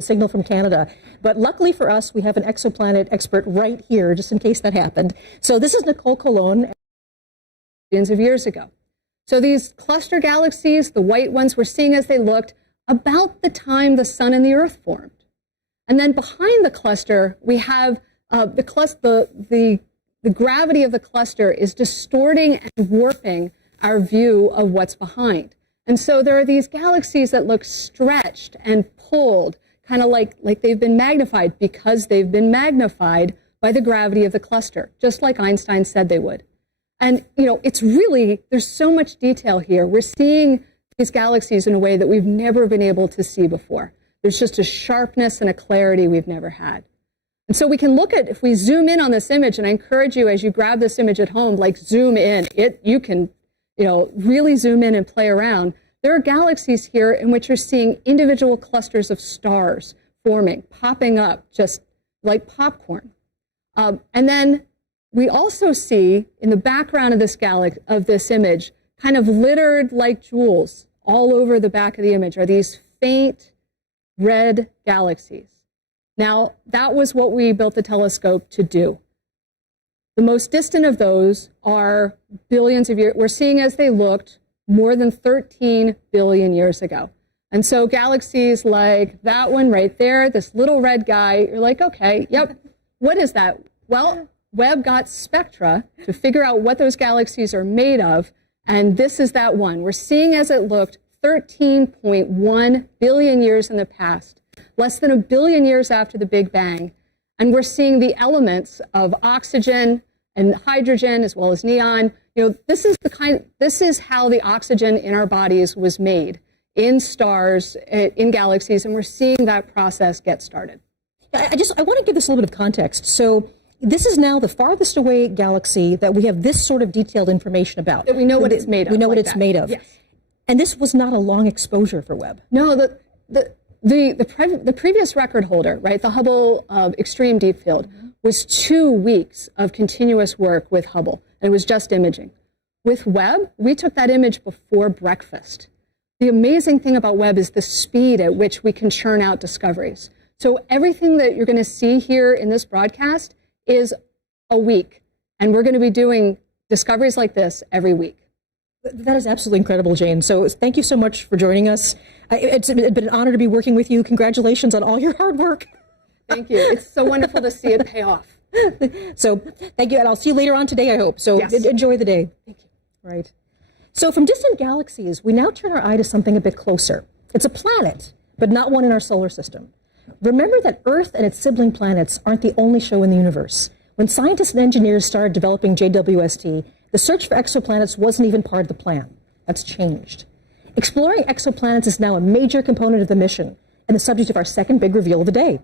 Signal from Canada. But luckily for us, we have an exoplanet expert right here, just in case that happened. So this is Nicole Colon. Billions of years ago. So these cluster galaxies, the white ones, we're seeing as they looked about the time the sun and the earth formed. And then behind the cluster, we have the gravity of the cluster is distorting and warping our view of what's behind. And so there are these galaxies that look stretched and pulled, kind of like they've been magnified because they've been magnified by the gravity of the cluster, just like Einstein said they would. And, it's really, there's so much detail here. We're seeing these galaxies in a way that we've never been able to see before. There's just a sharpness and a clarity we've never had. And so we can look at, if we zoom in on this image, and I encourage you as you grab this image at home, zoom in. You can, really zoom in and play around. There are galaxies here in which you're seeing individual clusters of stars forming, popping up, just like popcorn. And then we also see in the background of this image, kind of littered like jewels all over the back of the image, are these faint red galaxies. Now, that was what we built the telescope to do. The most distant of those are billions of years. We're seeing as they looked more than 13 billion years ago. And so galaxies like that one right there, this little red guy, you're like, okay, yep, what is that? Well, Webb got spectra to figure out what those galaxies are made of, and this is that one. We're seeing as it looked 13.1 billion years in the past, less than a billion years after the Big Bang, and we're seeing the elements of oxygen and hydrogen as well as neon. You know, this is how the oxygen in our bodies was made in stars, in galaxies, and we're seeing that process get started. I want to give this a little bit of context. So this is now the farthest away galaxy that we have this sort of detailed information about. That we know what it's made of. We know what it's made of. Yes. And this was not a long exposure for Webb. No, the previous record holder, right, the Hubble Extreme Deep Field, was 2 weeks of continuous work with Hubble, and it was just imaging. With Webb, we took that image before breakfast. The amazing thing about Webb is the speed at which we can churn out discoveries. So everything that you're going to see here in this broadcast is a week, and we're going to be doing discoveries like this every week. That is absolutely incredible, Jane. So thank you so much for joining us. It's been an honor to be working with you. Congratulations on all your hard work. Thank you. It's so wonderful to see it pay off. So thank you, and I'll see you later on today, I hope. So yes. Enjoy the day. Thank you. Right. So from distant galaxies, we now turn our eye to something a bit closer. It's a planet, but not one in our solar system. Remember that Earth and its sibling planets aren't the only show in the universe. When scientists and engineers started developing JWST, the search for exoplanets wasn't even part of the plan. That's changed. Exploring exoplanets is now a major component of the mission and the subject of our second big reveal of the day.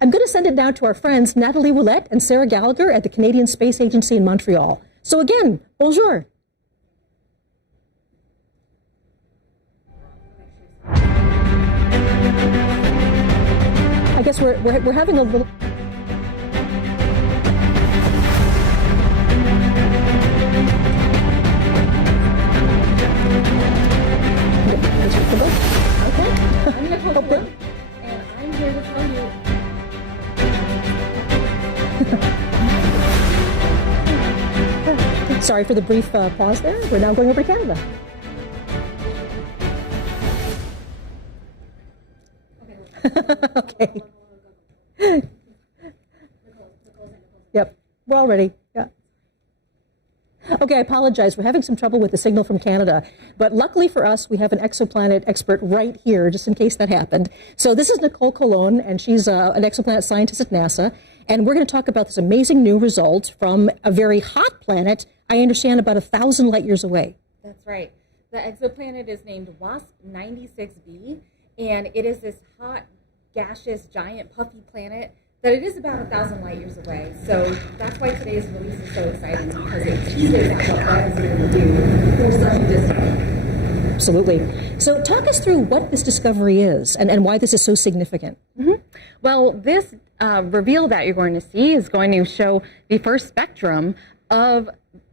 I'm going to send it now to our friends Natalie Willette and Sarah Gallagher at the Canadian Space Agency in Montreal. So again, bonjour. I guess we're having a little... Sorry for the brief pause there. We're now going over to Canada. Okay. Yep, we're all ready. Yeah. Okay, I apologize. We're having some trouble with the signal from Canada, but luckily for us, we have an exoplanet expert right here, just in case that happened. So this is Nicole Colon, and she's an exoplanet scientist at NASA, and we're going to talk about this amazing new result from a very hot planet, I understand about 1,000 light years away. That's right. The exoplanet is named WASP 96b, and it is this hot, gaseous, giant, puffy planet that it is about 1,000 light years away. So that's why today's release is so exciting, because it teases out what that is going to do for such a distance. Absolutely. So talk us through what this discovery is and why this is so significant. Mm-hmm. Well, this reveal that you're going to see is going to show the first spectrum of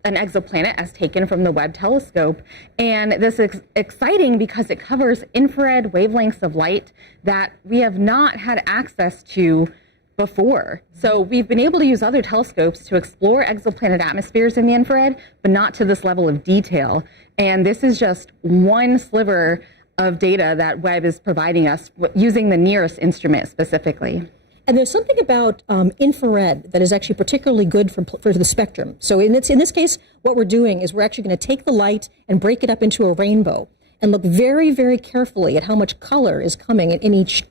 an exoplanet as taken from the Webb telescope. And this is exciting because it covers infrared wavelengths of light that we have not had access to before. So we've been able to use other telescopes to explore exoplanet atmospheres in the infrared, but not to this level of detail. And this is just one sliver of data that Webb is providing us using the nearest instrument specifically. And there's something about infrared that is actually particularly good for the spectrum. So in this case, what we're doing is we're actually going to take the light and break it up into a rainbow and look very, very carefully at how much color is coming in each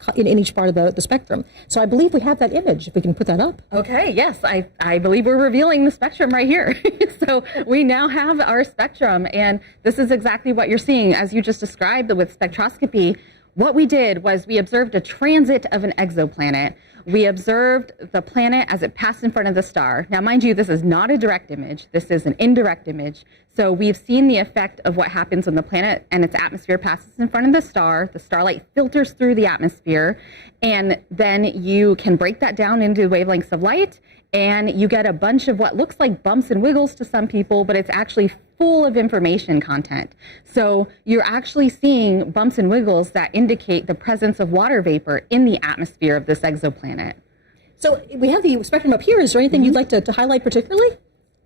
part of the spectrum. So I believe we have that image, if we can put that up. Okay, yes, I believe we're revealing the spectrum right here. So we now have our spectrum, and this is exactly what you're seeing. As you just described with spectroscopy, what we did was we observed a transit of an exoplanet. We observed the planet as it passed in front of the star. Now, mind you, this is not a direct image. This is an indirect image. So we've seen the effect of what happens when the planet and its atmosphere passes in front of the star. The starlight filters through the atmosphere, and then you can break that down into wavelengths of light, and you get a bunch of what looks like bumps and wiggles to some people, but it's actually full of information content. So you're actually seeing bumps and wiggles that indicate the presence of water vapor in the atmosphere of this exoplanet. So we have the spectrum up here. Is there anything you'd like to highlight particularly?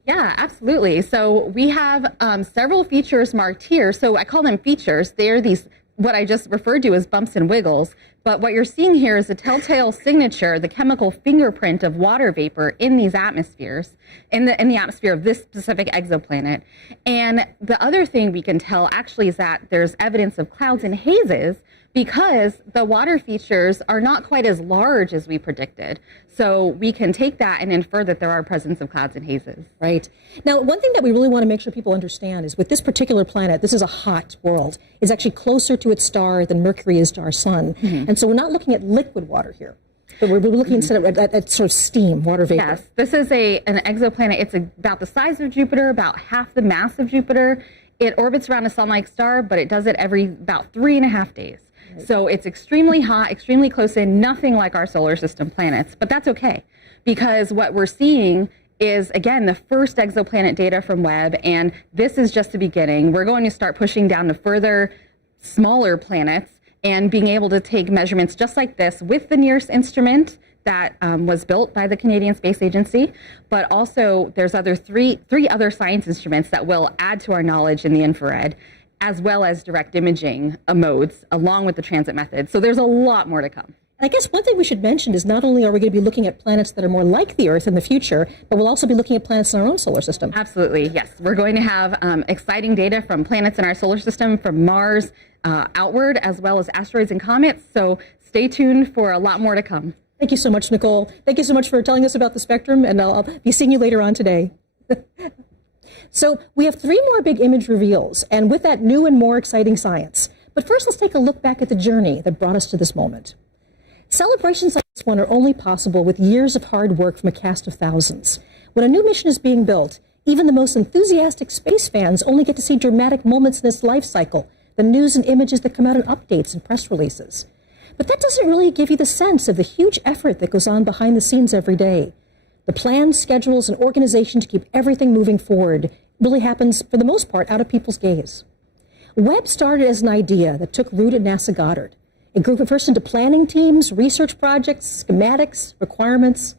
Yeah, absolutely. So we have several features marked here. So I call them features. They're these, what I just referred to as bumps and wiggles. But what you're seeing here is a telltale signature, the chemical fingerprint of water vapor in these atmospheres, in the atmosphere of this specific exoplanet. And the other thing we can tell actually is that there's evidence of clouds and hazes because the water features are not quite as large as we predicted. So we can take that and infer that there are presence of clouds and hazes. Right. Now, one thing that we really want to make sure people understand is with this particular planet, this is a hot world. It's actually closer to its star than Mercury is to our sun. Mm-hmm. And so we're not looking at liquid water here, but we're looking instead at sort of steam, water vapor. Yes, this is an exoplanet. It's about the size of Jupiter, about half the mass of Jupiter. It orbits around a sun-like star, but it does it every about 3.5 days. So it's extremely hot, extremely close in, nothing like our solar system planets. But that's okay, because what we're seeing is, again, the first exoplanet data from Webb, and this is just the beginning. We're going to start pushing down to further smaller planets and being able to take measurements just like this with the NIRS instrument that was built by the Canadian Space Agency, but also there's three other science instruments that will add to our knowledge in the infrared, as well as direct imaging modes, along with the transit method. So there's a lot more to come. And I guess one thing we should mention is not only are we going to be looking at planets that are more like the Earth in the future, but we'll also be looking at planets in our own solar system. Absolutely, yes. We're going to have exciting data from planets in our solar system, from Mars outward, as well as asteroids and comets. So stay tuned for a lot more to come. Thank you so much, Nicole. Thank you so much for telling us about the spectrum, and I'll be seeing you later on today. So we have 3 more big image reveals, and with that, new and more exciting science. But first, let's take a look back at the journey that brought us to this moment. Celebrations like this one are only possible with years of hard work from a cast of thousands. When a new mission is being built, even the most enthusiastic space fans only get to see dramatic moments in its life cycle, the news and images that come out in updates and press releases. But that doesn't really give you the sense of the huge effort that goes on behind the scenes every day. The plans, schedules, and organization to keep everything moving forward really happens, for the most part, out of people's gaze. Webb started as an idea that took root at NASA Goddard. It grew first into planning teams, research projects, schematics, requirements.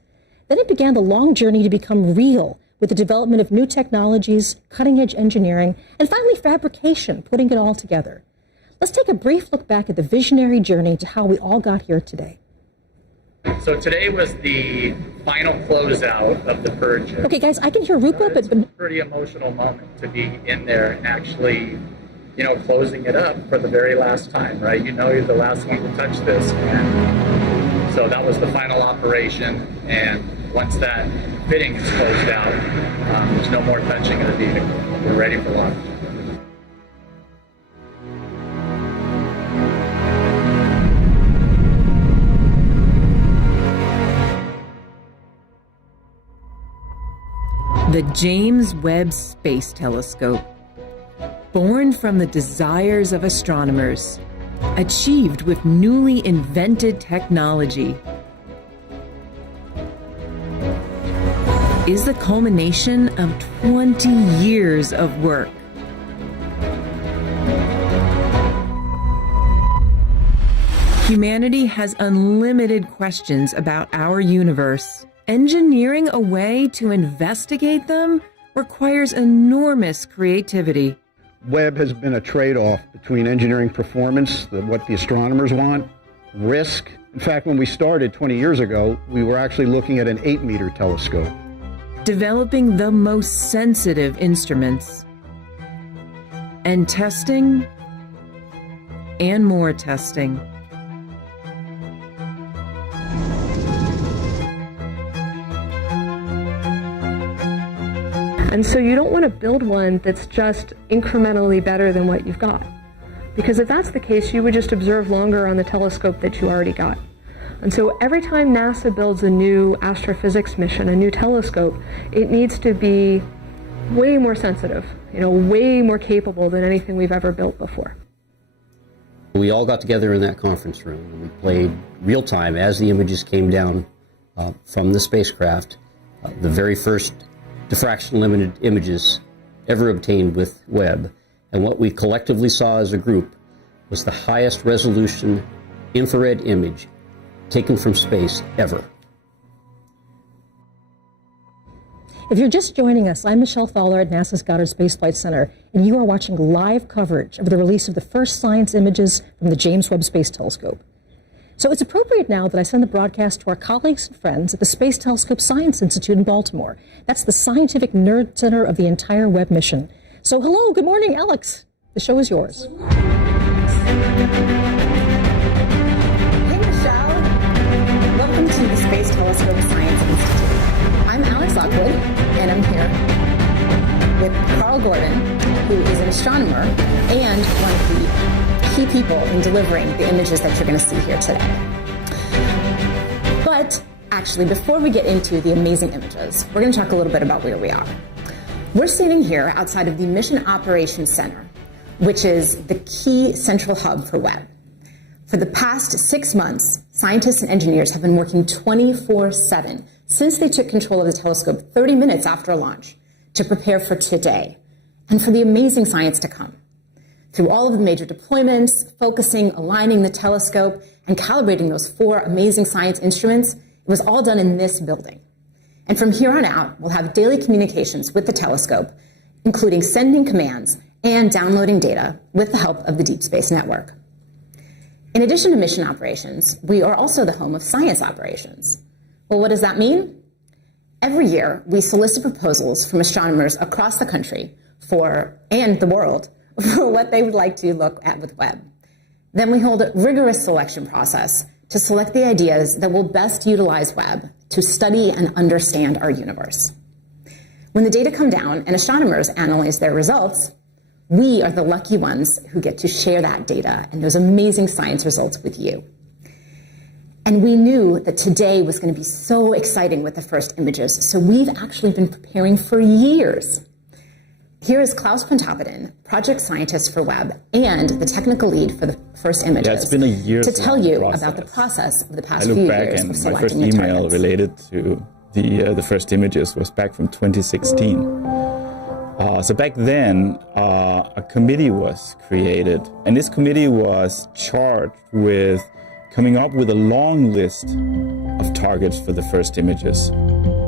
Then it began the long journey to become real with the development of new technologies, cutting-edge engineering, and finally fabrication, putting it all together. Let's take a brief look back at the visionary journey to how we all got here today. So today was the final closeout of the purge. Okay, guys, I can hear Rupa, It's a pretty emotional moment to be in there and actually, closing it up for the very last time, right? You're the last one to touch this. And so that was the final operation. And once that fitting is closed out, there's no more touching of the vehicle. We're ready for launch. The James Webb Space Telescope, born from the desires of astronomers, achieved with newly invented technology, is the culmination of 20 years of work. Humanity has unlimited questions about our universe. Engineering a way to investigate them requires enormous creativity. Webb has been a trade-off between engineering performance, what the astronomers want, risk. In fact, when we started 20 years ago, we were actually looking at an 8-meter telescope. Developing the most sensitive instruments. And testing, and more testing. And so you don't want to build one that's just incrementally better than what you've got. Because if that's the case, you would just observe longer on the telescope that you already got. And so every time NASA builds a new astrophysics mission, a new telescope, it needs to be way more sensitive, way more capable than anything we've ever built before. We all got together in that conference room and we played real time as the images came down from the spacecraft, the very first diffraction limited images ever obtained with Webb. And what we collectively saw as a group was the highest resolution infrared image taken from space ever. If you're just joining us, I'm Michelle Thaler at NASA's Goddard Space Flight Center, and you are watching live coverage of the release of the first science images from the James Webb Space Telescope. So it's appropriate now that I send the broadcast to our colleagues and friends at the Space Telescope Science Institute in Baltimore. That's the scientific nerd center of the entire Webb mission. So hello, good morning, Alex. The show is yours. Hey, Michelle. Welcome to the Space Telescope Science Institute. I'm Alex Lockwood, and I'm here with Carl Gordon, who is an astronomer and one of the key people in delivering the images that you're going to see here today. But actually, before we get into the amazing images, we're going to talk a little bit about where we are. We're sitting here outside of the Mission Operations Center, which is the key central hub for Webb. For the past 6 months, scientists and engineers have been working 24/7 since they took control of the telescope 30 minutes after launch to prepare for today and for the amazing science to come. Through all of the major deployments, focusing, aligning the telescope, and calibrating those 4 amazing science instruments, it was all done in this building. And from here on out, we'll have daily communications with the telescope, including sending commands and downloading data with the help of the Deep Space Network. In addition to mission operations, we are also the home of science operations. Well, what does that mean? Every year, we solicit proposals from astronomers across the country and the world for what they would like to look at with Webb. Then we hold a rigorous selection process to select the ideas that will best utilize Webb to study and understand our universe. When the data come down and astronomers analyze their results, we are the lucky ones who get to share that data and those amazing science results with you. And we knew that today was going to be so exciting with the first images, so we've actually been preparing for years. Here is Klaus Pontoppidan, project scientist for Webb and the technical lead for the first images, it's been a year to tell you about the process of the past few years of selecting my first the email targets. related to the first images was back from 2016. So back then, a committee was created, and this committee was charged with coming up with a long list of targets for the first images.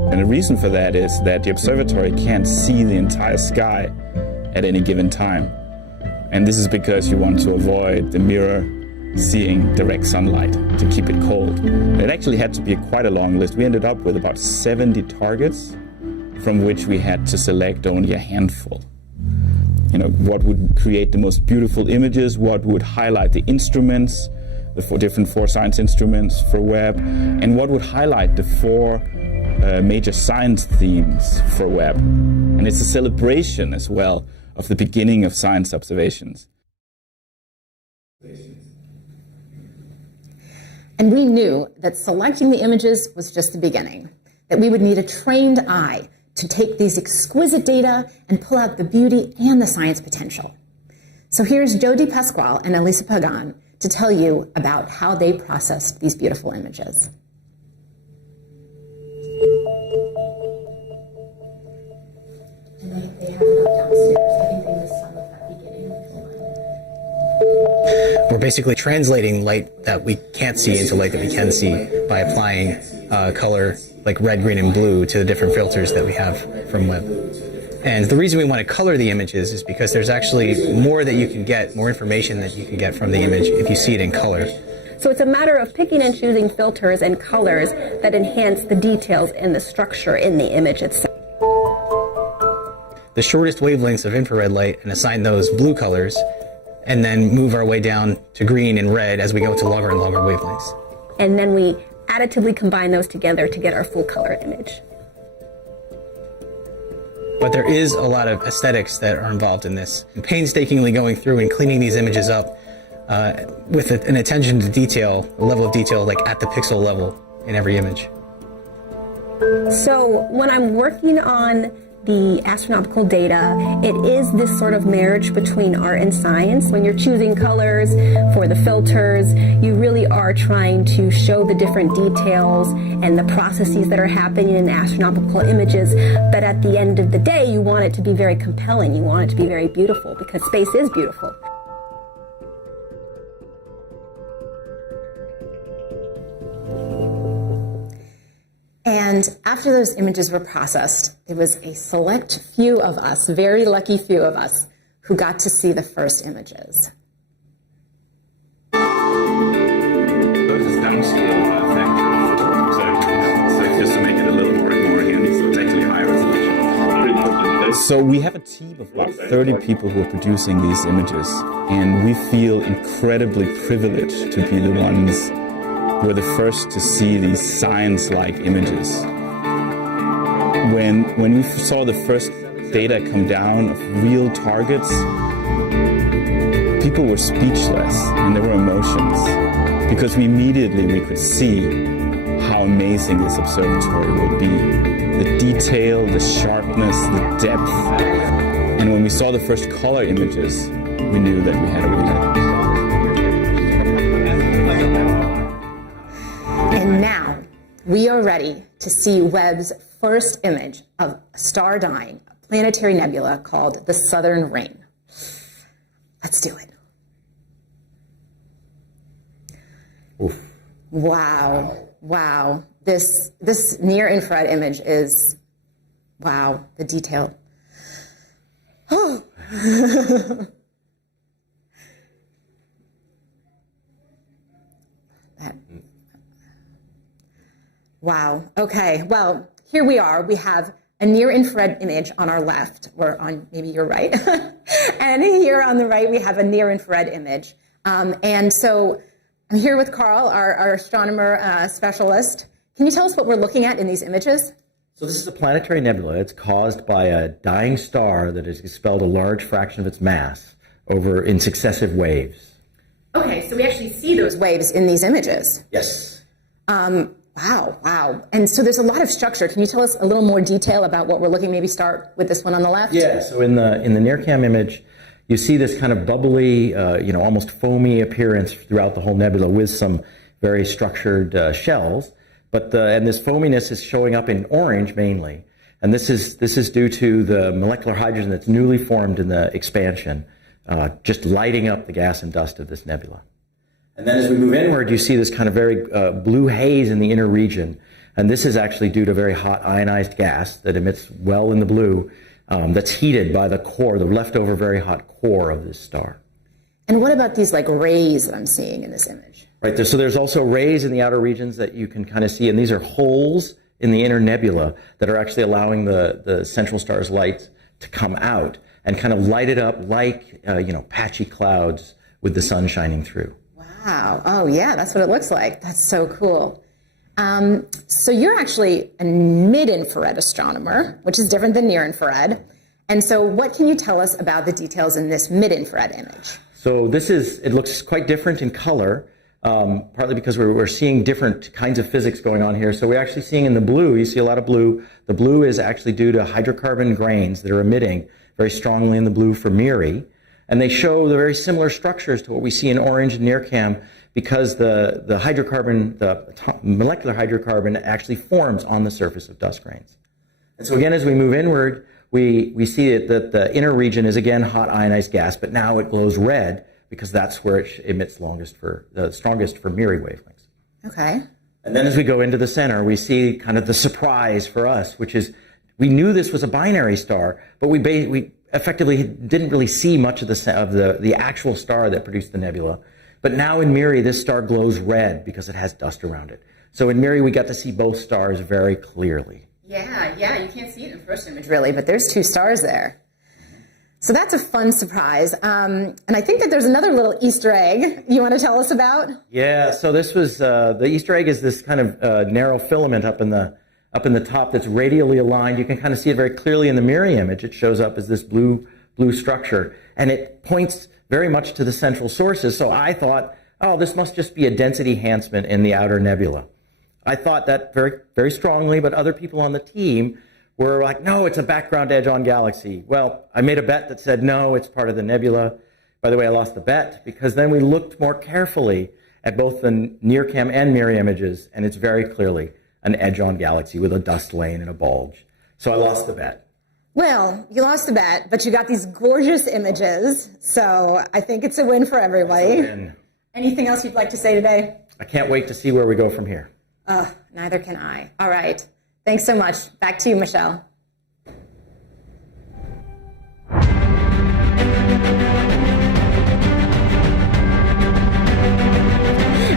And the reason for that is that the observatory can't see the entire sky at any given time. And this is because you want to avoid the mirror seeing direct sunlight to keep it cold. It actually had to be quite a long list. We ended up with about 70 targets, from which we had to select only a handful. You know, what would create the most beautiful images, what would highlight the instruments, the 4 different science instruments for Webb, and what would highlight the 4 major science themes for Webb. And it's a celebration as well of the beginning of science observations. And we knew that selecting the images was just the beginning, that we would need a trained eye to take these exquisite data and pull out the beauty and the science potential. So here's Jody Pasquale and Elisa Pagan to tell you about how they processed these beautiful images. And they have it up downstairs. I think they missed some of that beginning. We're basically translating light that we can't see into light that we can see by applying color like red, green, and blue to the different filters that we have from Webb. And the reason we want to color the images is because there's actually more that you can get, more information that you can get from the image if you see it in color. So it's a matter of picking and choosing filters and colors that enhance the details and the structure in the image itself. The shortest wavelengths of infrared light and assign those blue colors, and then move our way down to green and red as we go to longer and longer wavelengths. And then we additively combine those together to get our full color image. But there is a lot of aesthetics that are involved in this. And painstakingly going through and cleaning these images up with an attention to detail, a level of detail like at the pixel level in every image. So when I'm working on the astronomical data, it is this sort of marriage between art and science. When you're choosing colors for the filters, you really are trying to show the different details and the processes that are happening in astronomical images. But at the end of the day, you want it to be very compelling. You want it to be very beautiful because space is beautiful. And And after those images were processed, it was a select few of us, very lucky few of us, who got to see the first images. So we have a team of about 30 people who are producing these images, and we feel incredibly privileged to be the ones who are the first to see these science-like images. When we saw the first data come down of real targets, people were speechless and there were emotions, because we could see how amazing this observatory will be. The detail, the sharpness, the depth. And when we saw the first color images, we knew that we had a winner. And now we are ready to see Webb's first image of a star dying, a planetary nebula called the Southern Ring. Let's do it. Oof. Wow. Wow. This near-infrared image is, wow, the detail. Oh. Wow. Okay. Well, here we are. We have a near-infrared image on our left, or on maybe your right. And here on the right, we have a near-infrared image. And so I'm here with Carl, our astronomer specialist. Can you tell us what we're looking at in these images? So this is a planetary nebula. It's caused by a dying star that has expelled a large fraction of its mass over in successive waves. Okay, so we actually see those waves in these images. Yes. Wow. And so there's a lot of structure. Can you tell us a little more detail about what we're looking? Maybe start with this one on the left. Yeah. So in the NIRCam image, you see this kind of bubbly, almost foamy appearance throughout the whole nebula with some very structured shells. And this foaminess is showing up in orange mainly. And this is due to the molecular hydrogen that's newly formed in the expansion, just lighting up the gas and dust of this nebula. And then as we move inward, you see this kind of very blue haze in the inner region. And this is actually due to very hot ionized gas that emits well in the blue, that's heated by the core, the leftover very hot core of this star. And what about these rays that I'm seeing in this image? Right. So there's also rays in the outer regions that you can kind of see, and these are holes in the inner nebula that are actually allowing the central star's light to come out and kind of light it up like, patchy clouds with the sun shining through. Wow. Oh, yeah, that's what it looks like. That's so cool. So you're actually a mid-infrared astronomer, which is different than near-infrared. And so what can you tell us about the details in this mid-infrared image? So it looks quite different in color, partly because we're seeing different kinds of physics going on here. So we're actually seeing in the blue, you see a lot of blue. The blue is actually due to hydrocarbon grains that are emitting very strongly in the blue for MIRI. And they show the very similar structures to what we see in orange and NIRCam because the molecular hydrocarbon actually forms on the surface of dust grains. And so again, as we move inward, we see that the inner region is again hot ionized gas, but now it glows red because that's where it emits the strongest for MIRI wavelengths. Okay. And then as we go into the center, we see kind of the surprise for us, which is we knew this was a binary star, but we effectively didn't really see much of the actual star that produced the nebula. But now in MIRI, this star glows red because it has dust around it. So in MIRI, we got to see both stars very clearly. Yeah, you can't see it in the first image really, but there's two stars there. So that's a fun surprise. And I think that there's another little Easter egg you want to tell us about? Yeah, so this was, the Easter egg is this kind of narrow filament up in the top that's radially aligned. You can kind of see it very clearly in the MIRI image. It shows up as this blue structure, and it points very much to the central sources. So I thought, oh, this must just be a density enhancement in the outer nebula. I thought that very, very strongly, but other people on the team were like, no, it's a background edge on galaxy. Well, I made a bet that said, no, it's part of the nebula. By the way, I lost the bet because then we looked more carefully at both the NIRCam and MIRI images, and it's very clearly an edge on galaxy with a dust lane and a bulge. So I lost the bet. Well, you lost the bet, but you got these gorgeous images. So I think it's a win for everybody. Anything else you'd like to say today? I can't wait to see where we go from here. Neither can I. All right. Thanks so much. Back to you, Michelle.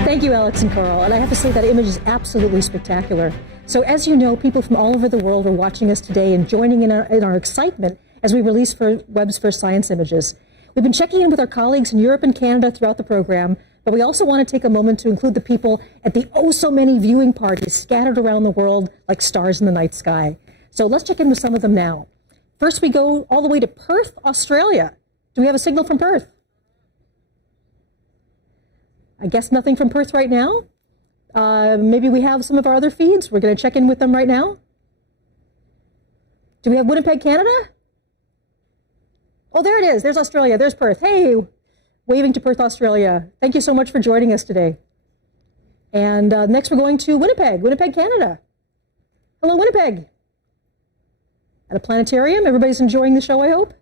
Thank you, Alex and Carl. And I have to say that image is absolutely spectacular. So as you know, people from all over the world are watching us today and joining in our excitement as we release Webb's first science images. We've been checking in with our colleagues in Europe and Canada throughout the program, but we also want to take a moment to include the people at the oh-so-many viewing parties scattered around the world like stars in the night sky. So let's check in with some of them now. First, we go all the way to Perth, Australia. Do we have a signal from Perth? I guess nothing from Perth right now. Maybe we have some of our other feeds. We're going to check in with them right now. Do we have Winnipeg, Canada? Oh, there it is. There's Australia. There's Perth. Hey, waving to Perth, Australia. Thank you so much for joining us today. And next we're going to Winnipeg, Canada. Hello, Winnipeg. At a planetarium. Everybody's enjoying the show, I hope.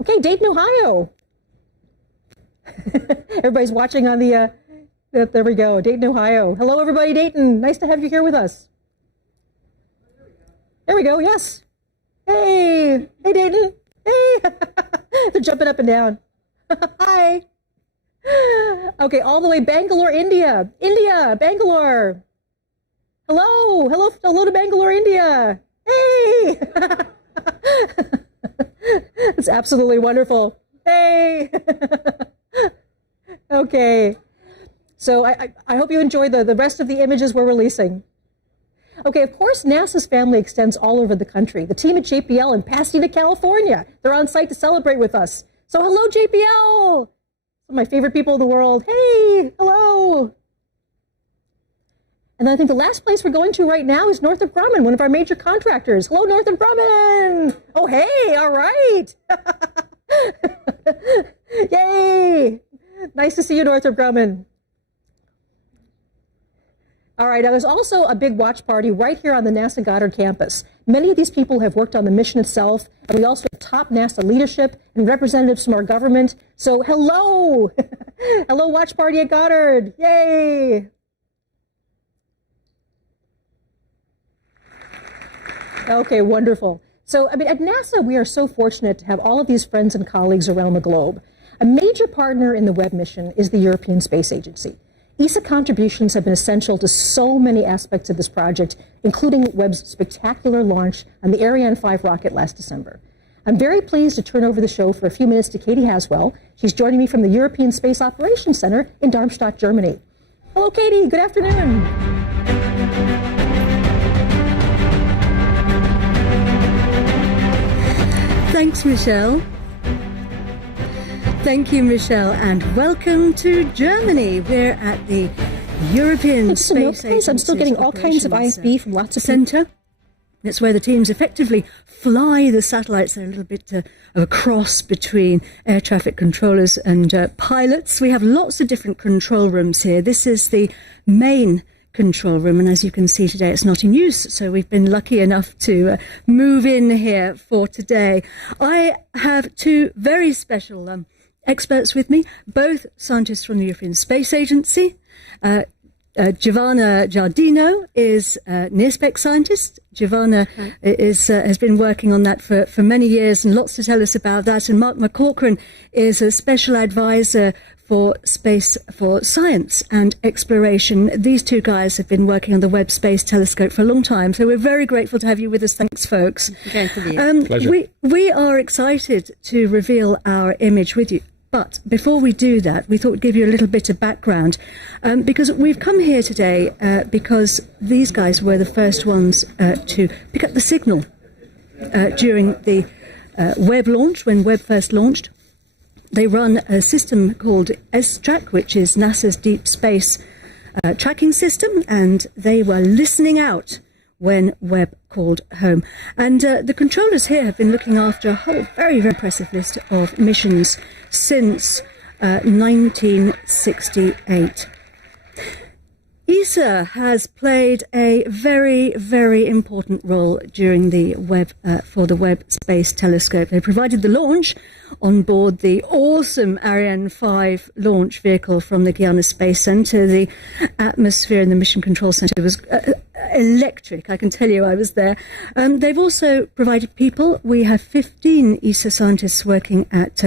Okay, Dayton, Ohio. Everybody's watching on the, there we go, Dayton, Ohio. Hello, everybody, Dayton. Nice to have you here with us. There we go, yes. Hey, hey, Dayton. Hey, they're jumping up and down. Hi. Okay, all the way Bangalore, India. Bangalore. Hello to Bangalore, India. Hey. It's absolutely wonderful. Hey. Okay. So I hope you enjoy the rest of the images we're releasing. Okay, of course, NASA's family extends all over the country. The team at JPL in Pasadena, California, they're on site to celebrate with us. So hello, JPL! Some of my favorite people in the world. Hey, hello! And I think the last place we're going to right now is Northrop Grumman, one of our major contractors. Hello, Northrop Grumman! Oh, hey, all right! Yay! Nice to see you, Northrop Grumman. All right, now there's also a big watch party right here on the NASA Goddard campus. Many of these people have worked on the mission itself, and we also have top NASA leadership and representatives from our government. So hello! Hello, watch party at Goddard! Yay! Okay, wonderful. So, I mean, at NASA, we are so fortunate to have all of these friends and colleagues around the globe. A major partner in the Webb mission is the European Space Agency. ESA contributions have been essential to so many aspects of this project, including Webb's spectacular launch on the Ariane 5 rocket last December. I'm very pleased to turn over the show for a few minutes to Katie Haswell. She's joining me from the European Space Operations Center in Darmstadt, Germany. Hello, Katie. Good afternoon. Thanks, Michelle. Thank you, Michelle, and welcome to Germany. We're at the European Space Agency. I'm still getting all kinds of IFB from lots of center. That's where the teams effectively fly the satellites. They're a little bit of a cross between air traffic controllers and pilots. We have lots of different control rooms here. This is the main control room, and as you can see today, it's not in use, so we've been lucky enough to move in here for today. I have two very special experts with me, both scientists from the European Space Agency. Giovanna Giardino is a near-spec scientist. Giovanna has been working on that for many years and lots to tell us about that. And Mark McCaughrean is a special advisor for space, for science and exploration. These two guys have been working on the Webb Space Telescope for a long time, so we're very grateful to have you with us. Thanks, folks. Pleasure. We are excited to reveal our image with you. But before we do that, we thought we'd give you a little bit of background, because we've come here today because these guys were the first ones to pick up the signal during the Webb launch, when Webb first launched. They run a system called S-Track, which is NASA's deep space tracking system, and they were listening out when Webb called home. And the controllers here have been looking after a whole very, very impressive list of missions since 1968. ESA has played a very, very important role during the Webb for the Webb Space Telescope. They provided the launch on board the awesome Ariane 5 launch vehicle from the Guiana Space Center. The atmosphere in the Mission Control Center was electric. I can tell you I was there. They've also provided people. We have 15 ESA scientists working at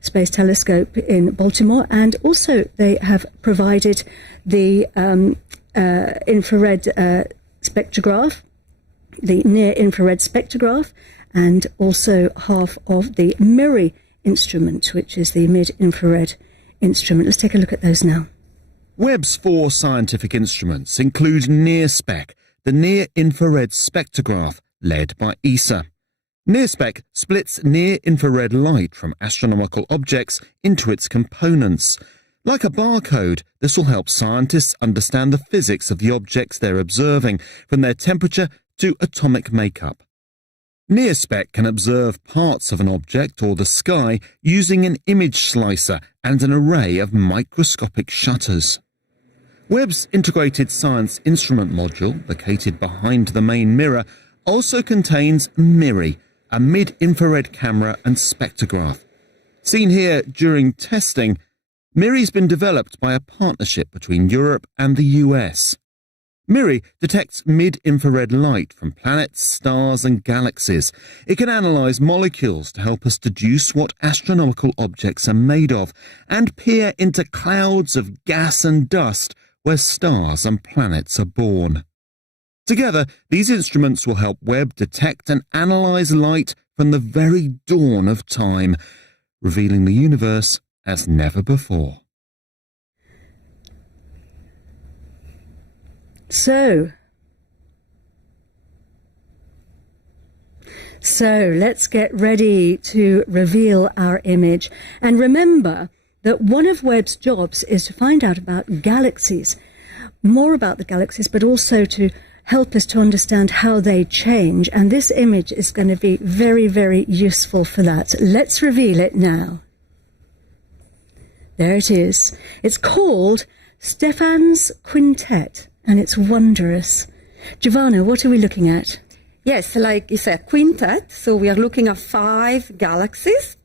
Space Telescope in Baltimore, and also they have provided the infrared spectrograph, the near-infrared spectrograph, and also half of the MIRI instrument, which is the mid-infrared instrument. Let's take a look at those now. Webb's 4 scientific instruments include NIRSPEC, the near-infrared spectrograph, led by ESA. NIRSPEC splits near-infrared light from astronomical objects into its components. Like a barcode, this will help scientists understand the physics of the objects they're observing, from their temperature to atomic makeup. NIRSPEC can observe parts of an object or the sky using an image slicer and an array of microscopic shutters. Webb's Integrated Science Instrument Module, located behind the main mirror, also contains MIRI, a mid-infrared camera and spectrograph. Seen here during testing, MIRI's been developed by a partnership between Europe and the US. MIRI detects mid-infrared light from planets, stars and galaxies. It can analyse molecules to help us deduce what astronomical objects are made of and peer into clouds of gas and dust where stars and planets are born. Together, these instruments will help Webb detect and analyse light from the very dawn of time, revealing the universe as never before. So let's get ready to reveal our image. And remember that one of Webb's jobs is to find out about galaxies, more about the galaxies, but also to help us to understand how they change. And this image is going to be very, very useful for that. Let's reveal it now. There it is. It's called Stephan's Quintet, and it's wondrous. Giovanna, what are we looking at? Yes, like it's a quintet, so we are looking at 5 galaxies.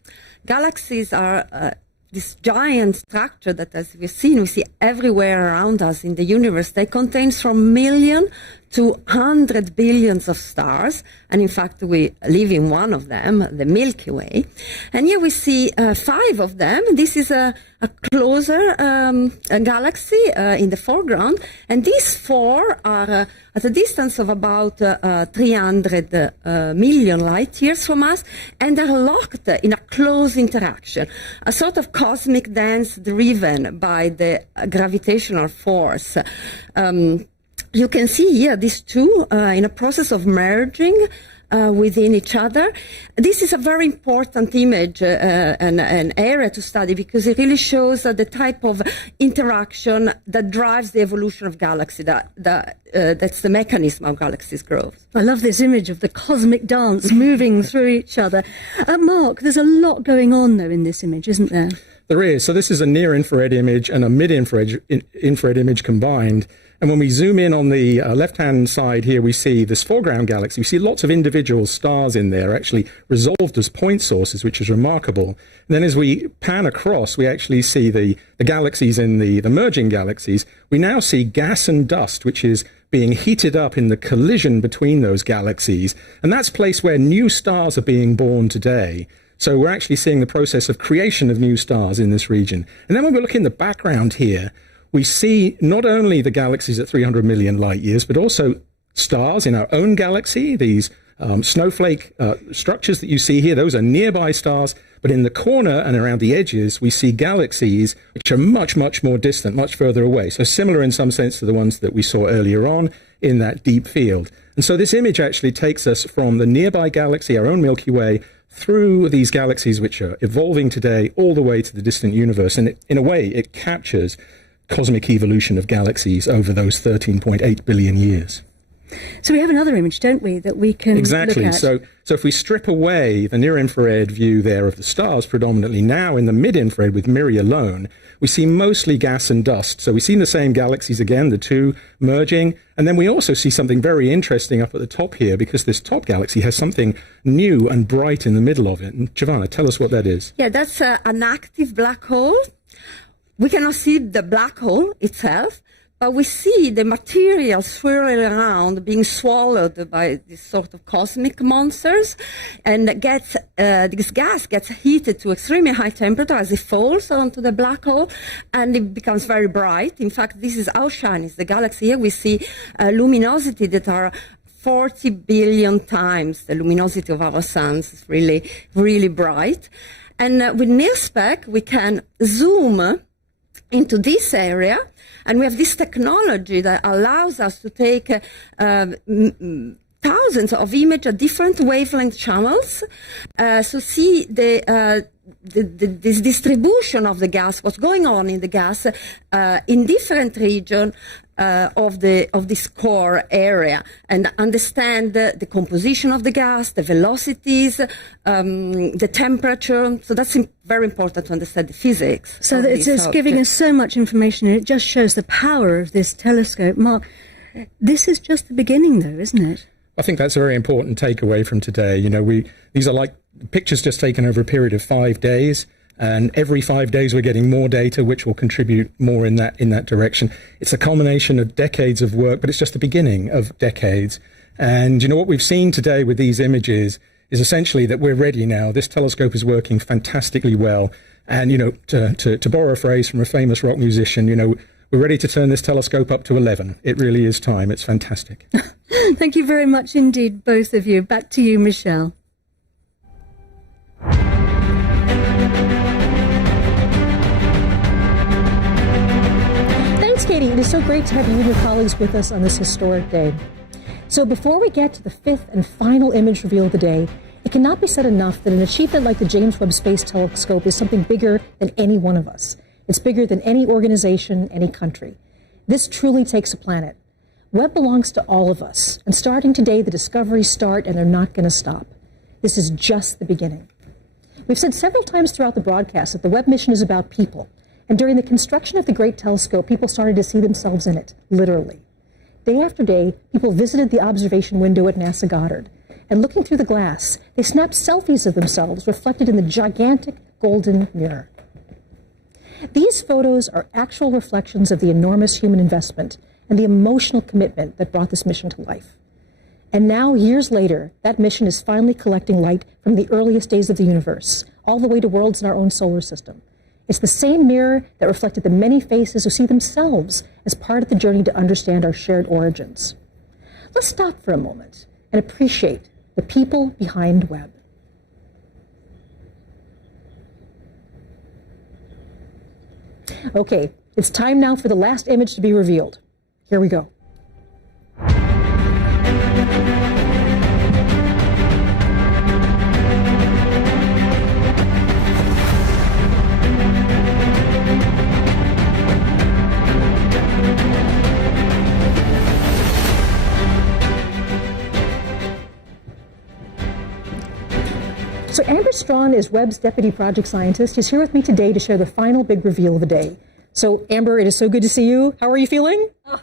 Galaxies are this giant structure that, as we've seen, we see everywhere around us in the universe. They contain from million to 100 billions of stars, and in fact we live in one of them, the Milky Way. And here we see 5 of them. This is a closer a galaxy in the foreground, and these 4 are at a distance of about 300 million light years from us, and are locked in a close interaction, a sort of cosmic dance driven by the gravitational force. You can see here these 2 in a process of merging within each other. This is a very important image and an area to study, because it really shows the type of interaction that drives the evolution of galaxies. That's the mechanism of galaxies' growth. I love this image of the cosmic dance moving through each other. Mark, there's a lot going on, though, in this image, isn't there? There is. So this is a near-infrared image and a mid-infrared image combined. And when we zoom in on the left-hand side here, we see this foreground galaxy. We see lots of individual stars in there, actually resolved as point sources, which is remarkable. And then as we pan across, we actually see the galaxies in the merging galaxies. We now see gas and dust, which is being heated up in the collision between those galaxies. And that's a place where new stars are being born today. So we're actually seeing the process of creation of new stars in this region. And then when we look in the background here, we see not only the galaxies at 300 million light years, but also stars in our own galaxy. These snowflake structures that you see here, those are nearby stars. But in the corner and around the edges, we see galaxies which are much, much more distant, much further away. So similar in some sense to the ones that we saw earlier on in that deep field. And so this image actually takes us from the nearby galaxy, our own Milky Way, through these galaxies which are evolving today all the way to the distant universe. And in a way, it captures cosmic evolution of galaxies over those 13.8 billion years. So we have another image, don't we, that we can exactly. look at? So if we strip away the near-infrared view there of the stars predominantly, now in the mid-infrared with MIRI alone, we see mostly gas and dust. So we see the same galaxies again, the 2 merging. And then we also see something very interesting up at the top here, because this top galaxy has something new and bright in the middle of it. And Giovanna, tell us what that is. Yeah, that's an active black hole. We cannot see the black hole itself, but we see the material swirling around, being swallowed by these sort of cosmic monsters, and this gas gets heated to extremely high temperature as it falls onto the black hole, and it becomes very bright. In fact, this is how shiny is the galaxy. Here we see luminosity that are 40 billion times the luminosity of our suns. It's really, really bright. And with NIRSpec, we can zoom into this area, and we have this technology that allows us to take thousands of images at different wavelength channels, so see this distribution of the gas, what's going on in the gas in different regions of this core area, and understand the composition of the gas, the velocities, the temperature. So that's very important to understand the physics. So it's giving us so much information, and it just shows the power of this telescope. Mark, this is just the beginning, though, isn't it? I think that's a very important takeaway from today. You know, these are like pictures just taken over a period of 5 days, and every 5 days we're getting more data, which will contribute more in that direction. It's a culmination of decades of work, but it's just the beginning of decades. And you know what we've seen today with these images is essentially that we're ready now. This telescope is working fantastically well, and you know, to borrow a phrase from a famous rock musician, you know, we're ready to turn this telescope up to 11. It really is time. It's fantastic. Thank you very much indeed, both of you. Back to you, Michelle. Thanks, Katie. It is so great to have you and your colleagues with us on this historic day. So before we get to the fifth and final image reveal of the day, it cannot be said enough that an achievement like the James Webb Space Telescope is something bigger than any one of us. It's bigger than any organization, any country. This truly takes a planet. Webb belongs to all of us, and starting today, the discoveries start, and they're not going to stop. This is just the beginning. We've said several times throughout the broadcast that the Webb mission is about people, and during the construction of the Great Telescope, people started to see themselves in it, literally. Day after day, people visited the observation window at NASA Goddard, and looking through the glass, they snapped selfies of themselves reflected in the gigantic golden mirror. These photos are actual reflections of the enormous human investment and the emotional commitment that brought this mission to life. And now, years later, that mission is finally collecting light from the earliest days of the universe, all the way to worlds in our own solar system. It's the same mirror that reflected the many faces who see themselves as part of the journey to understand our shared origins. Let's stop for a moment and appreciate the people behind Webb. Okay, it's time now for the last image to be revealed. Here we go. So Amber Strawn is Webb's deputy project scientist. She's here with me today to share the final big reveal of the day. So Amber, it is so good to see you. How are you feeling? Oh,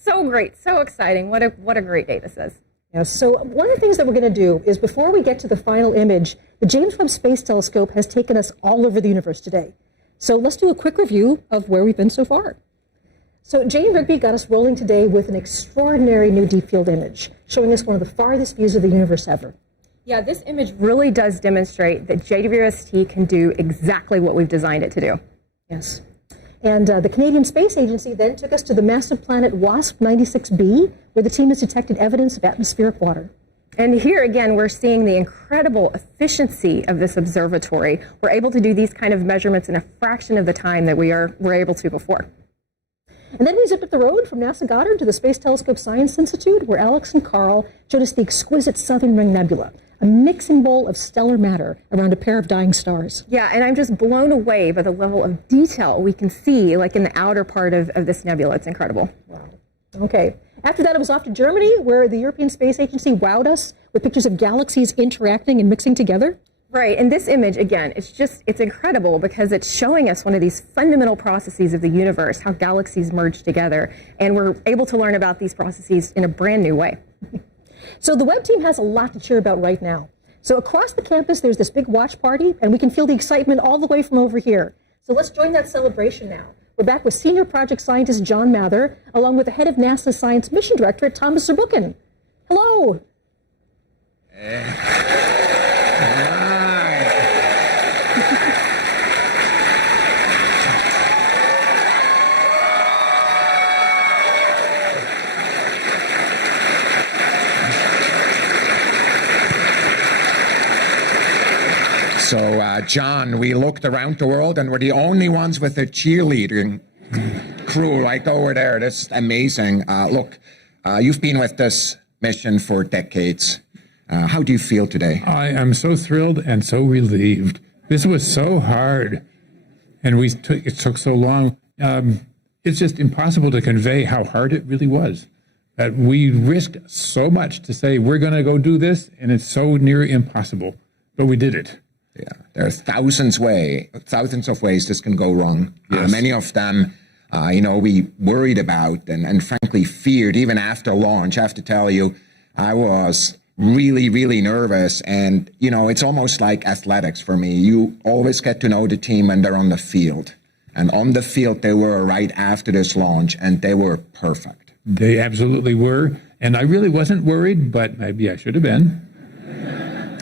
so great, so exciting. What a great day this is. Yes, so one of the things that we're going to do is before we get to the final image, the James Webb Space Telescope has taken us all over the universe today. So let's do a quick review of where we've been so far. So Jane Rigby got us rolling today with an extraordinary new deep field image, showing us one of the farthest views of the universe ever. Yeah, this image really does demonstrate that JWST can do exactly what we've designed it to do. Yes. And the Canadian Space Agency then took us to the massive planet WASP 96b, where the team has detected evidence of atmospheric water. And here again, we're seeing the incredible efficiency of this observatory. We're able to do these kind of measurements in a fraction of the time that we're able to before. And then we zipped up the road from NASA Goddard to the Space Telescope Science Institute, where Alex and Carl showed us the exquisite Southern Ring Nebula, a mixing bowl of stellar matter around a pair of dying stars. Yeah, and I'm just blown away by the level of detail we can see, like in the outer part of this nebula. It's incredible. Wow. Okay. After that, it was off to Germany, where the European Space Agency wowed us with pictures of galaxies interacting and mixing together. Right, and this image, again, it's incredible because it's showing us one of these fundamental processes of the universe, how galaxies merge together, and we're able to learn about these processes in a brand new way. So the Webb team has a lot to cheer about right now. So across the campus, there's this big watch party, and we can feel the excitement all the way from over here. So let's join that celebration now, We're back with Senior Project Scientist John Mather, along with the head of NASA's Science Mission Directorate, Thomas Zurbuchen. Hello. So, John, we looked around the world and we're the only ones with a cheerleading crew right over there. That's amazing. Look, you've been with this mission for decades. How do you feel today? I am so thrilled and so relieved. This was so hard, and it took so long. It's just impossible to convey how hard it really was. That we risked so much to say we're going to go do this, and it's so near impossible, but we did it. Yeah, there are thousands of ways this can go wrong. Yes. Many of them, we worried about and frankly feared even after launch. I have to tell you, I was really, really nervous. And, it's almost like athletics for me. You always get to know the team when they're on the field. And on the field, they were right after this launch, and they were perfect. They absolutely were. And I really wasn't worried, but maybe I should have been.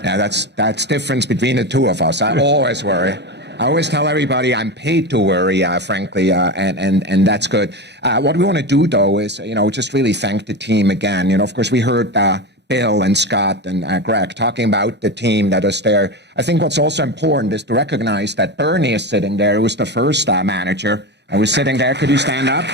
Yeah, that's difference between the two of us. I always worry. I always tell everybody I'm paid to worry, frankly, and that's good. What we want to do, though, is, just really thank the team again. Of course, we heard Bill and Scott and Greg talking about the team that is there. I think what's also important is to recognize that Bernie is sitting there, who was the first manager. I was sitting there. Could you stand up?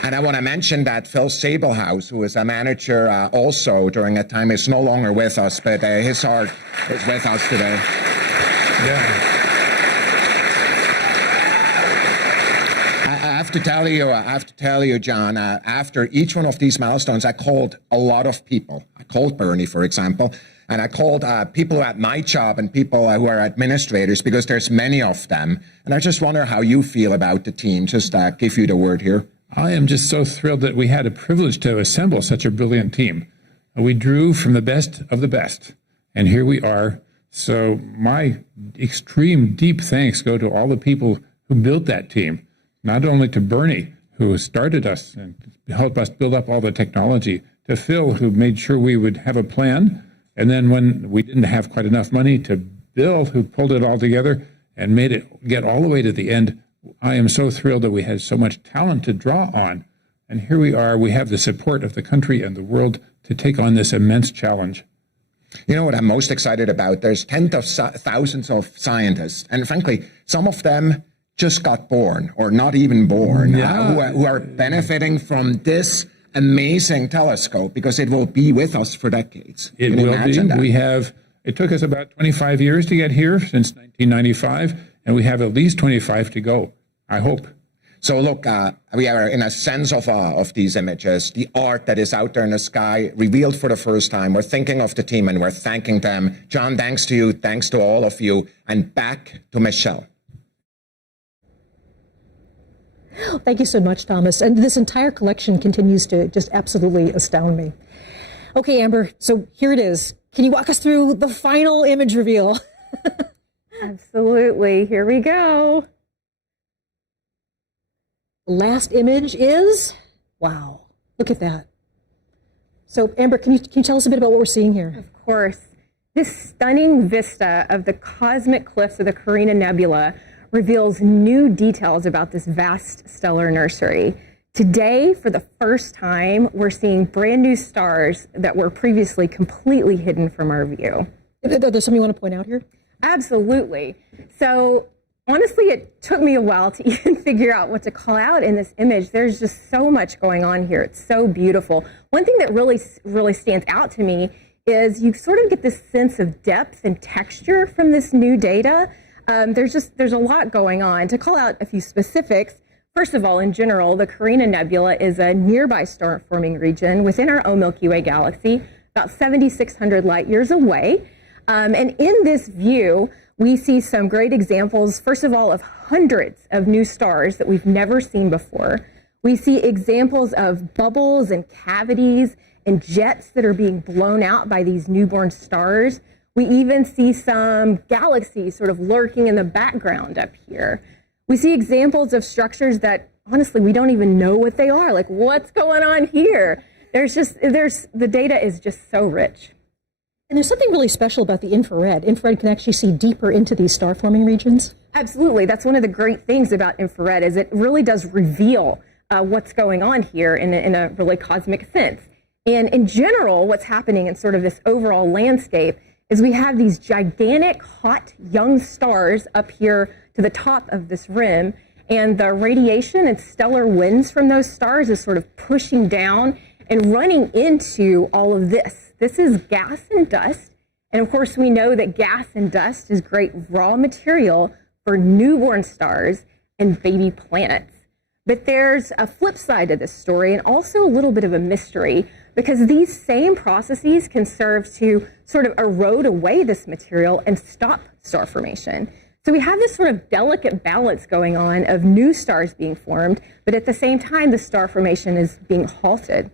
And I want to mention that Phil Sabelhaus, who was a manager also during that time, is no longer with us, but his heart is with us today. Yeah. I have to tell you, John, after each one of these milestones, I called a lot of people. I called Bernie, for example, and I called people at my job and people who are administrators, because there's many of them. And I just wonder how you feel about the team. Just give you the word here. I am just so thrilled that we had a privilege to assemble such a brilliant team. We drew from the best of the best, and here we are. So my extreme deep thanks go to all the people who built that team, not only to Bernie, who started us and helped us build up all the technology, to Phil, who made sure we would have a plan, and then when we didn't have quite enough money, to Bill, who pulled it all together and made it get all the way to the end. I am so thrilled that we had so much talent to draw on. And here we are. We have the support of the country and the world to take on this immense challenge. You know what I'm most excited about? There's tens of thousands of scientists. And frankly, some of them just got born or not even born, who are benefiting from this amazing telescope, because it will be with us for decades. It will be. It took us about 25 years to get here since 1995. And we have at least 25 to go, I hope. So look, we are in a sense of these images, the art that is out there in the sky, revealed for the first time. We're thinking of the team and we're thanking them. John, thanks to you, thanks to all of you, and back to Michelle. Thank you so much, Thomas. And this entire collection continues to just absolutely astound me. Okay, Amber, so here it is. Can you walk us through the final image reveal? Absolutely. Here we go. Last image is, wow, look at that. So, Amber, can you tell us a bit about what we're seeing here? Of course. This stunning vista of the cosmic cliffs of the Carina Nebula reveals new details about this vast stellar nursery. Today, for the first time, we're seeing brand new stars that were previously completely hidden from our view. There's something you want to point out here? Absolutely. So honestly, it took me a while to even figure out what to call out in this image. There's just so much going on here. It's so beautiful. One thing that really stands out to me is you sort of get this sense of depth and texture from this new data. There's a lot going on. To call out a few specifics, first of all, in general, the Carina Nebula is a nearby star-forming region within our own Milky Way galaxy, about 7,600 light years away. And in this view, we see some great examples, first of all, of hundreds of new stars that we've never seen before. We see examples of bubbles and cavities and jets that are being blown out by these newborn stars. We even see some galaxies sort of lurking in the background up here. We see examples of structures that, honestly, we don't even know what they are. Like, what's going on here? The data is just so rich. And there's something really special about the infrared. Infrared can actually see deeper into these star-forming regions. Absolutely. That's one of the great things about infrared is it really does reveal what's going on here in a really cosmic sense. And in general, what's happening in sort of this overall landscape is we have these gigantic, hot, young stars up here to the top of this rim, and the radiation and stellar winds from those stars is sort of pushing down and running into all of this. This is gas and dust, and of course we know that gas and dust is great raw material for newborn stars and baby planets. But there's a flip side to this story and also a little bit of a mystery, because these same processes can serve to sort of erode away this material and stop star formation. So we have this sort of delicate balance going on of new stars being formed, but at the same time, the star formation is being halted.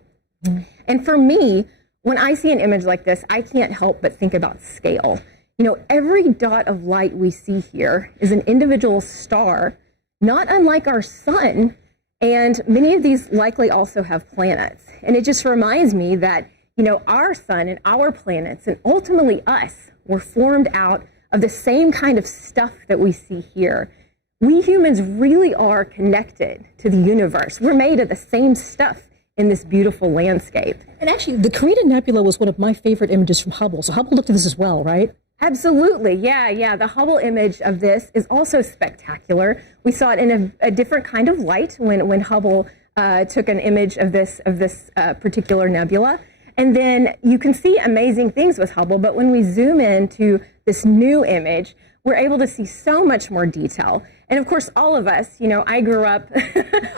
And for me, when I see an image like this, I can't help but think about scale. You know, every dot of light we see here is an individual star, not unlike our sun, and many of these likely also have planets. And it just reminds me that, you know, our sun and our planets and ultimately us were formed out of the same kind of stuff that we see here. We humans really are connected to the universe. We're made of the same stuff in this beautiful landscape. And actually, the Carina Nebula was one of my favorite images from Hubble. So Hubble looked at this as well, right? Absolutely, yeah. The Hubble image of this is also spectacular. We saw it in a different kind of light when Hubble took an image of this particular nebula. And then you can see amazing things with Hubble, but when we zoom into this new image, we're able to see so much more detail. And of course, all of us, you know, I grew up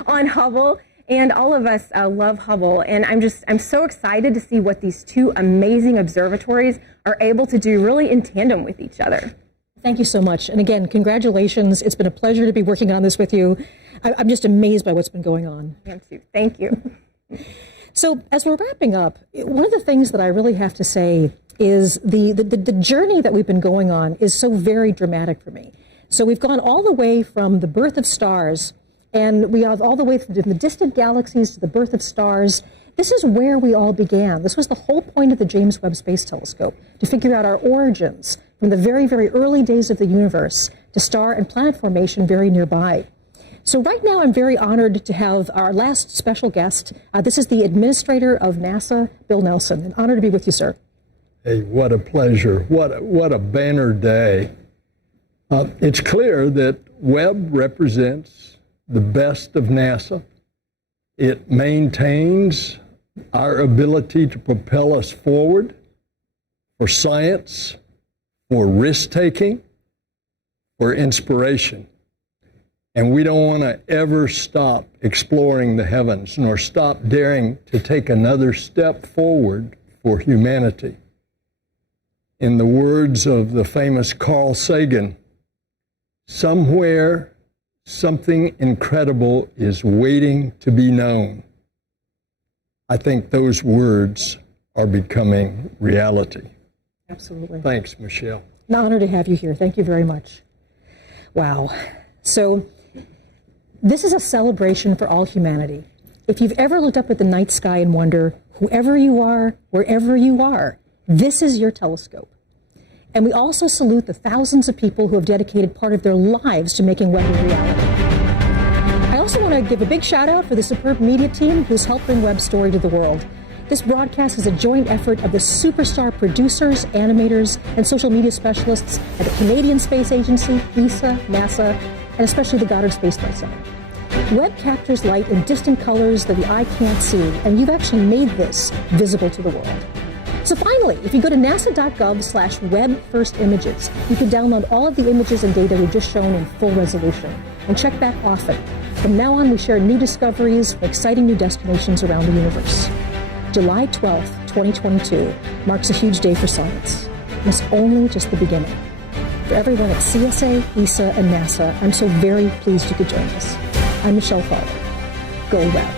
on Hubble, and all of us love Hubble. And I'm so excited to see what these two amazing observatories are able to do really in tandem with each other. Thank you so much. And again, congratulations. It's been a pleasure to be working on this with you. I'm just amazed by what's been going on. Thank you. So as we're wrapping up, one of the things that I really have to say is the journey that we've been going on is so very dramatic for me. So we've gone all the way from the birth of stars, and we have all the way from the distant galaxies to the birth of stars. This is where we all began. This was the whole point of the James Webb Space Telescope, to figure out our origins from the very, very early days of the universe to star and planet formation very nearby. So right now, I'm very honored to have our last special guest. This is the administrator of NASA, Bill Nelson. An honor to be with you, sir. Hey, what a pleasure. What a banner day. It's clear that Webb represents the best of NASA. It maintains our ability to propel us forward for science, for risk-taking, for inspiration. And we don't want to ever stop exploring the heavens, nor stop daring to take another step forward for humanity. In the words of the famous Carl Sagan, somewhere something incredible is waiting to be known. I think those words are becoming reality. Absolutely. Thanks, Michelle. An honor to have you here. Thank you very much. Wow. So this is a celebration for all humanity. If you've ever looked up at the night sky and wonder, whoever you are, wherever you are, this is your telescope. And we also salute the thousands of people who have dedicated part of their lives to making Webb a reality. I also want to give a big shout out for the superb media team who's helped bring Webb's story to the world. This broadcast is a joint effort of the superstar producers, animators, and social media specialists at the Canadian Space Agency, ESA, NASA, and especially the Goddard Space Flight Center. Webb captures light in distant colors that the eye can't see, and you've actually made this visible to the world. So finally, if you go to nasa.gov/web-first-images, you can download all of the images and data we've just shown in full resolution, and check back often. From now on, we share new discoveries from exciting new destinations around the universe. July 12th, 2022 marks a huge day for science. And it's only just the beginning. For everyone at CSA, ESA, and NASA, I'm so very pleased you could join us. I'm Michelle Farthest. Go Webb.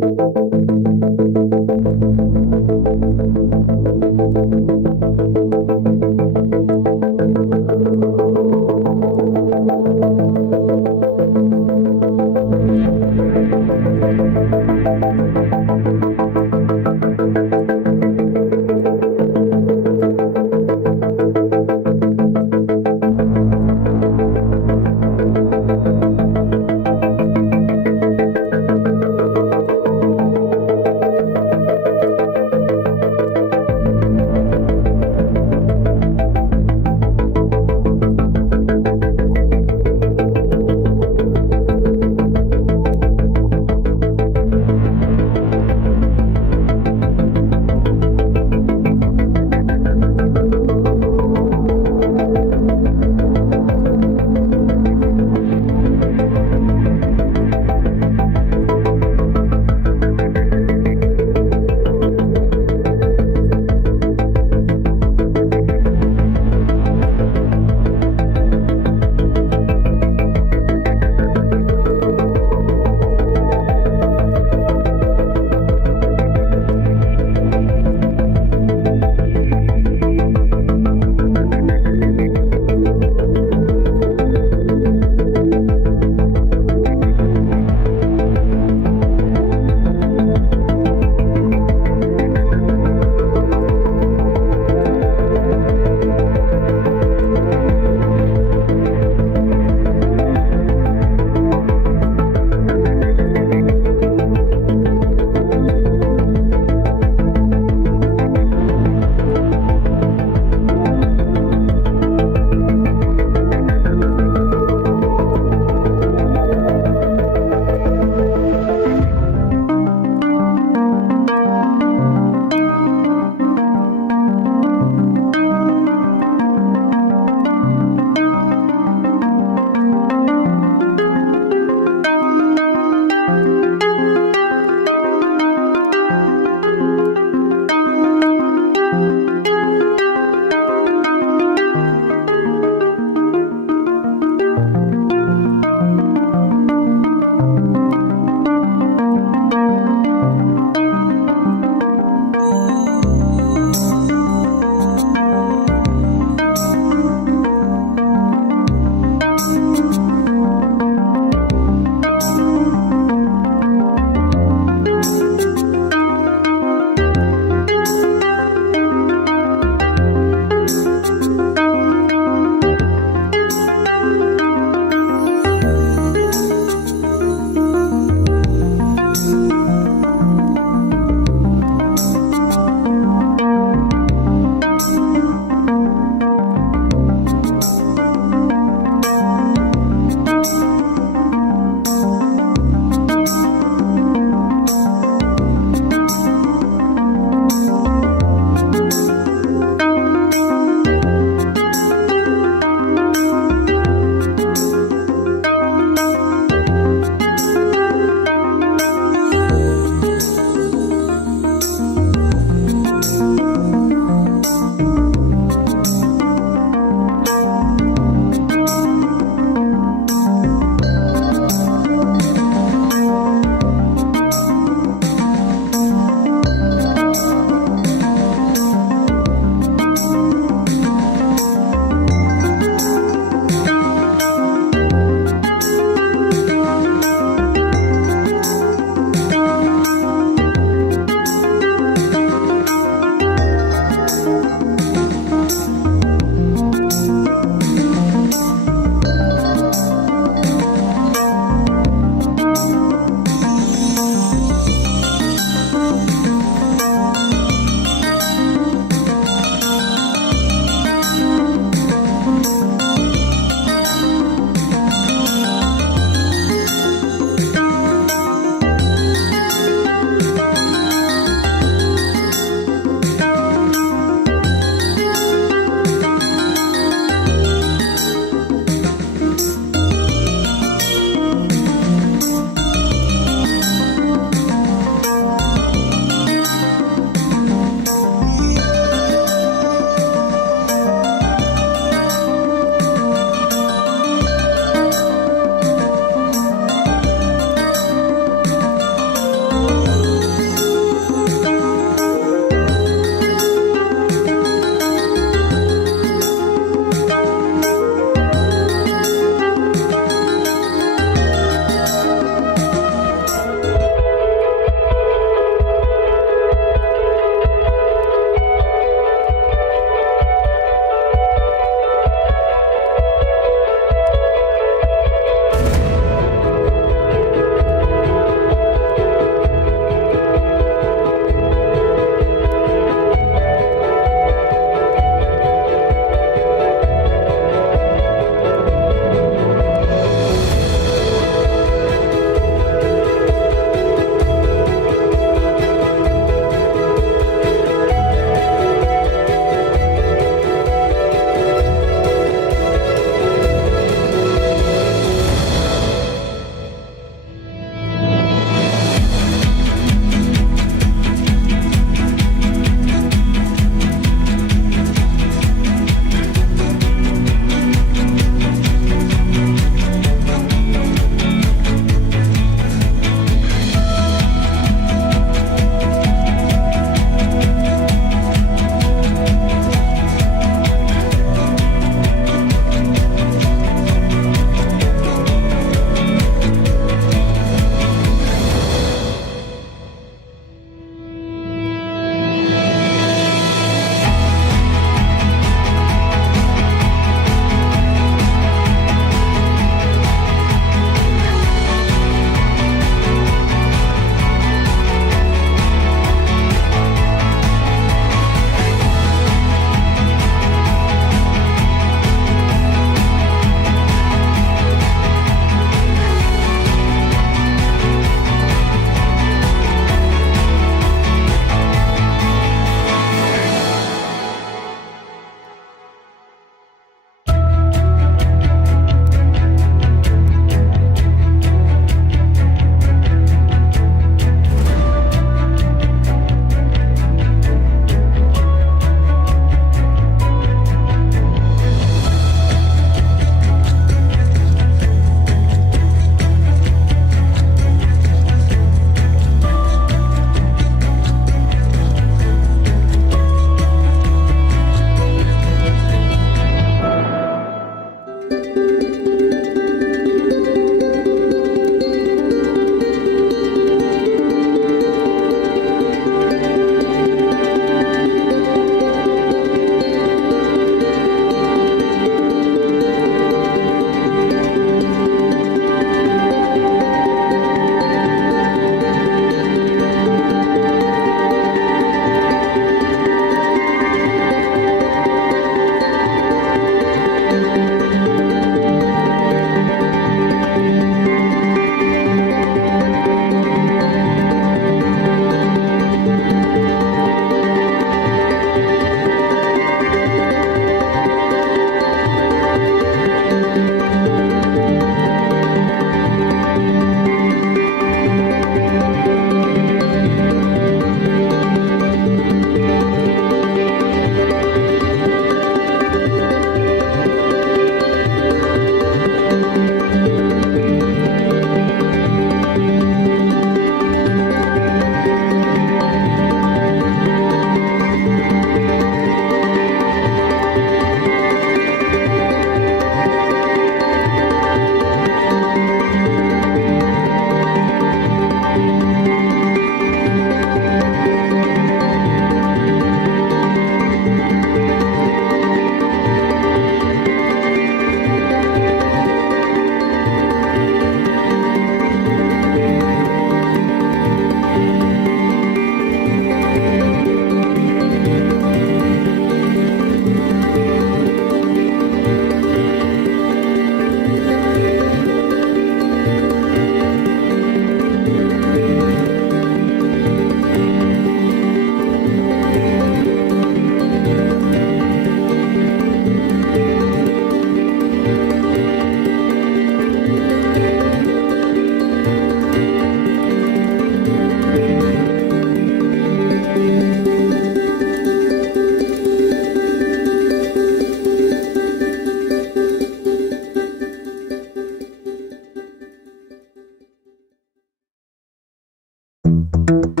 Thank you.